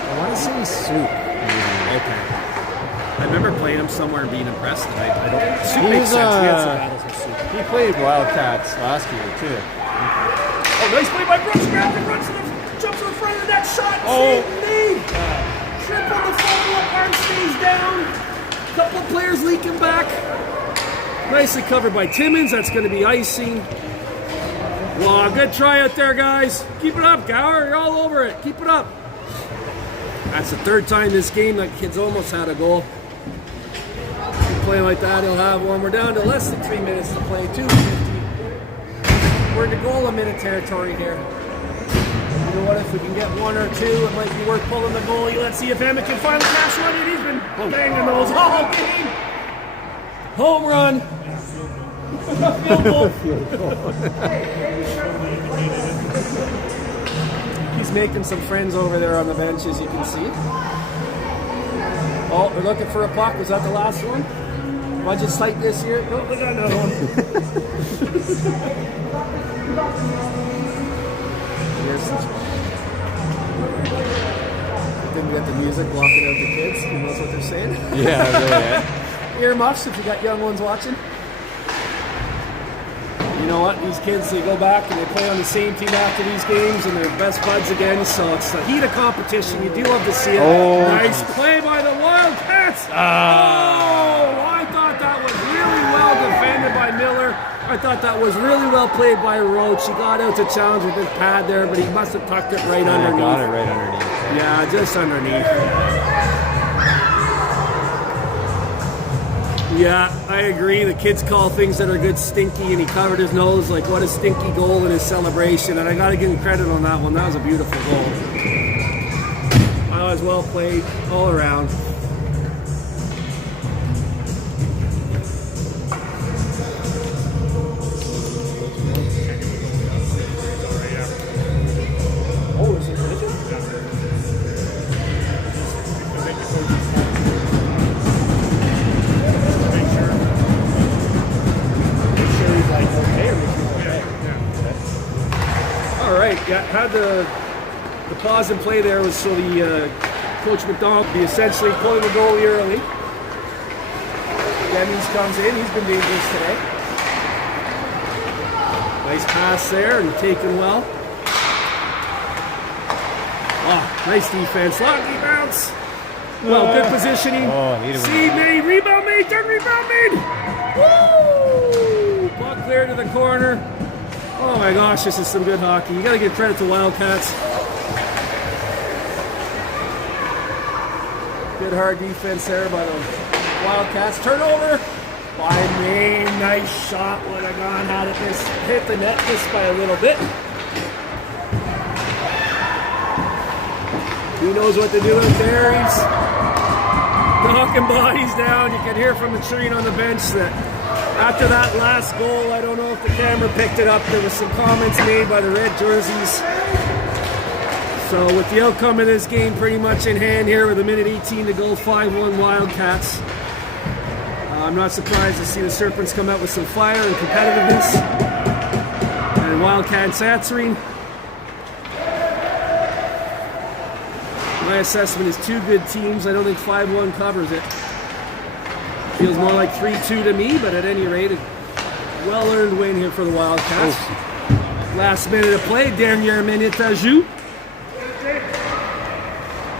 I want to say Soup. Okay. I remember playing him somewhere and being impressed. I don't. Soup makes sense. We had some battles with Soup. He played Wildcats last year too. Oh, nice play by Brooks. Grabs the Brooks and jumps in front of the net. Shot. Oh. Trip on the follow-up, arm stays down. Couple of players leaking back. Nicely covered by Timmins. That's going to be icing. Wow, good try out there, guys. Keep it up, Gower. You're all over it. Keep it up. That's the third time this game that kid's almost had a goal. Keep playing like that, he'll have one. We're down to less than 3 minutes to play, 2:50. We're in the goal a minute territory here. You know what, if we can get one or two, it might be worth pulling the goalie. Let's see if Emmett can finally catch one. He's been banging those all game. Home run. Field goal. He's making some friends over there on the bench, as you can see. Oh, we're looking for a puck. Was that the last one? Budget site this year? No, we got another one. Didn't get the music blocking out the kids. Who knows what they're saying? Yeah, really. Earmuffs if you got young ones watching. You know what? These kids, they go back and they play on the same team after these games and they're best buds again. So it's the heat of competition. You do love to see it. Oh, nice play by the Wildcats. Oh, I thought that was really well defended by Miller. I thought that was really well played by Roach. He got out to challenge with his pad there, but he must have tucked it right underneath. Got it right underneath. Yeah, just underneath. Yeah, I agree. The kids call things that are good stinky, and he covered his nose like what a stinky goal in his celebration. And I got to give him credit on that one. That was a beautiful goal. That was well played all around. Oh, is it religion? All right, yeah, had the pause and play there was so the Coach McDonald be essentially pulling the goalie early. Denny's comes in, he's been dangerous today. Nice pass there and taken well. Oh, nice defense, lucky bounce. Well, good positioning. Oh, needed one. See made, rebound made, third rebound made. Woo! Puck clear to the corner. Oh my gosh, this is some good hockey. You got to give credit to Wildcats. Good hard defense there by the Wildcats. Turnover by Maine. Nice shot. Would have gone had it hit the net just by a little bit. Who knows what to do out there? He's knocking bodies down. You can hear from the cheering on the bench that after that last goal, I don't know if the camera picked it up, there was some comments made by the red jerseys. So with the outcome of this game pretty much in hand here with a minute 18 to go, 5-1 Wildcats. I'm not surprised to see the Serpents come out with some fire and competitiveness. And Wildcats answering. My assessment is two good teams. I don't think 5-1 covers it. Feels more like 3-2 to me, but at any rate, a well-earned win here for the Wildcats. Last minute of play, dernière minute à jouer.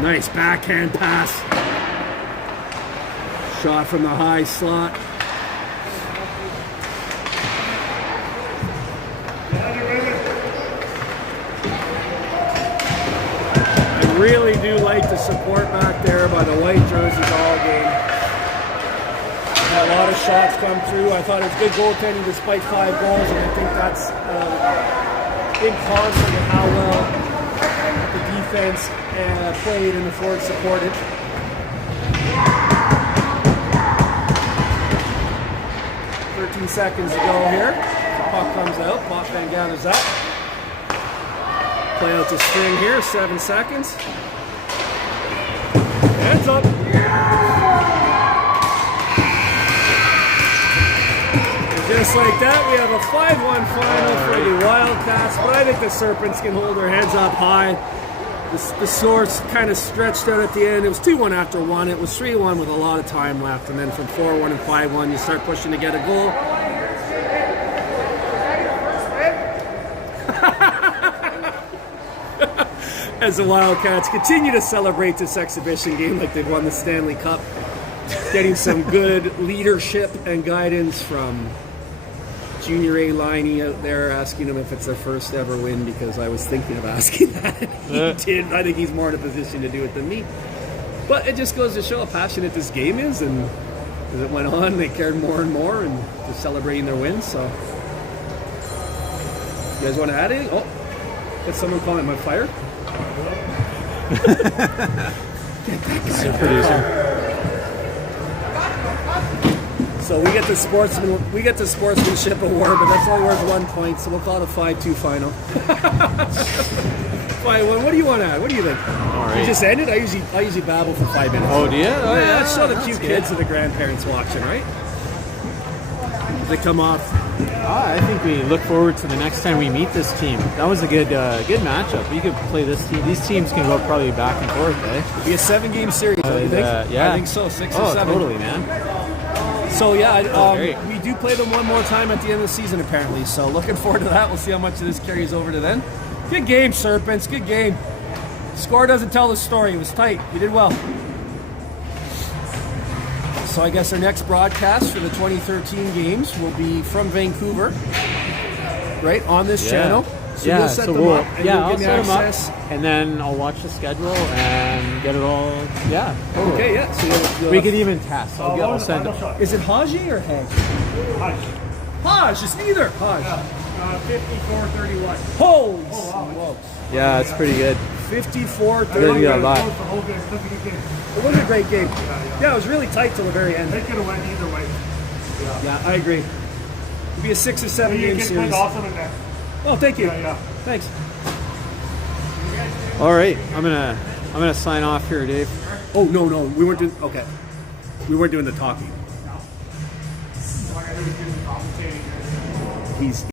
Nice backhand pass. Shot from the high slot. I really do like the support back there by the white jerseys all game. A lot of shots come through. I thought it was good goaltending despite 5 goals, and I think that's in concert with how well the defense played and the forward supported. Seconds to go here. The puck comes out. Potvin gathers up. Play out the string here. 7 seconds. Hands up. And just like that, we have a 5-1 final for the Wildcats. But I think the Serpents can hold their heads up high. The source kind of stretched out at the end. It was 2-1 after 1. It was 3-1 with a lot of time left. And then from 4-1 and 5-1, you start pushing to get a goal. As the Wildcats continue to celebrate this exhibition game like they've won the Stanley Cup. Getting some good leadership and guidance from Junior A liney out there asking him if it's their first ever win because I was thinking of asking that. He did. I think he's more in a position to do it than me. But it just goes to show how passionate this game is, and as it went on, they cared more and more, and just celebrating their wins. So, you guys want to add anything? Oh, got someone calling my fire. Get that guy. Producer. So we get the sportsmanship award, but that's only worth 1 point. So we'll call it a 5-2 final. 5-1. What do you want to add? What do you think? All right. You just ended. I usually babble for 5 minutes. Oh, do you? Oh, Yeah, show the that's cute good. kids and the grandparents watching, right? They come off. I think we look forward to the next time we meet this team. That was a good matchup. We could play this team. These teams can go probably back and forth, eh? It'll be a 7-game series, don't you think? Yeah. I think so, 6 or Oh, 7. totally, man. So yeah, great. we do play them one more time at the end of the season apparently. So looking forward to that. We'll see how much of this carries over to then. Good game, Serpents. Good game. Score doesn't tell the story. It was tight. You did well. So I guess our next broadcast for the 2013 games will be from Vancouver, right, on this channel. So you'll set them up and you'll I'll give me set them access. up, and then I'll watch the schedule and get it all. Yeah, totally. Okay, yeah. So you'll We could even test. I'll send it. Is it Haji or Haj? Haj. It's neither. Haj. 54-31. Holy smokes. Yeah, it's pretty good. 54-30. Yeah, live. The whole game. Look at the game. It was a great game. Yeah, it was really tight till the very end. They could have went either way. Yeah, I agree. It'd be a 6 or 7 Your game kids series. played awesome in there. Oh, thank you. Yeah. Thanks. All right, I'm gonna sign off here, Dave. Oh no, we weren't doing. Okay, we weren't doing the talking. He's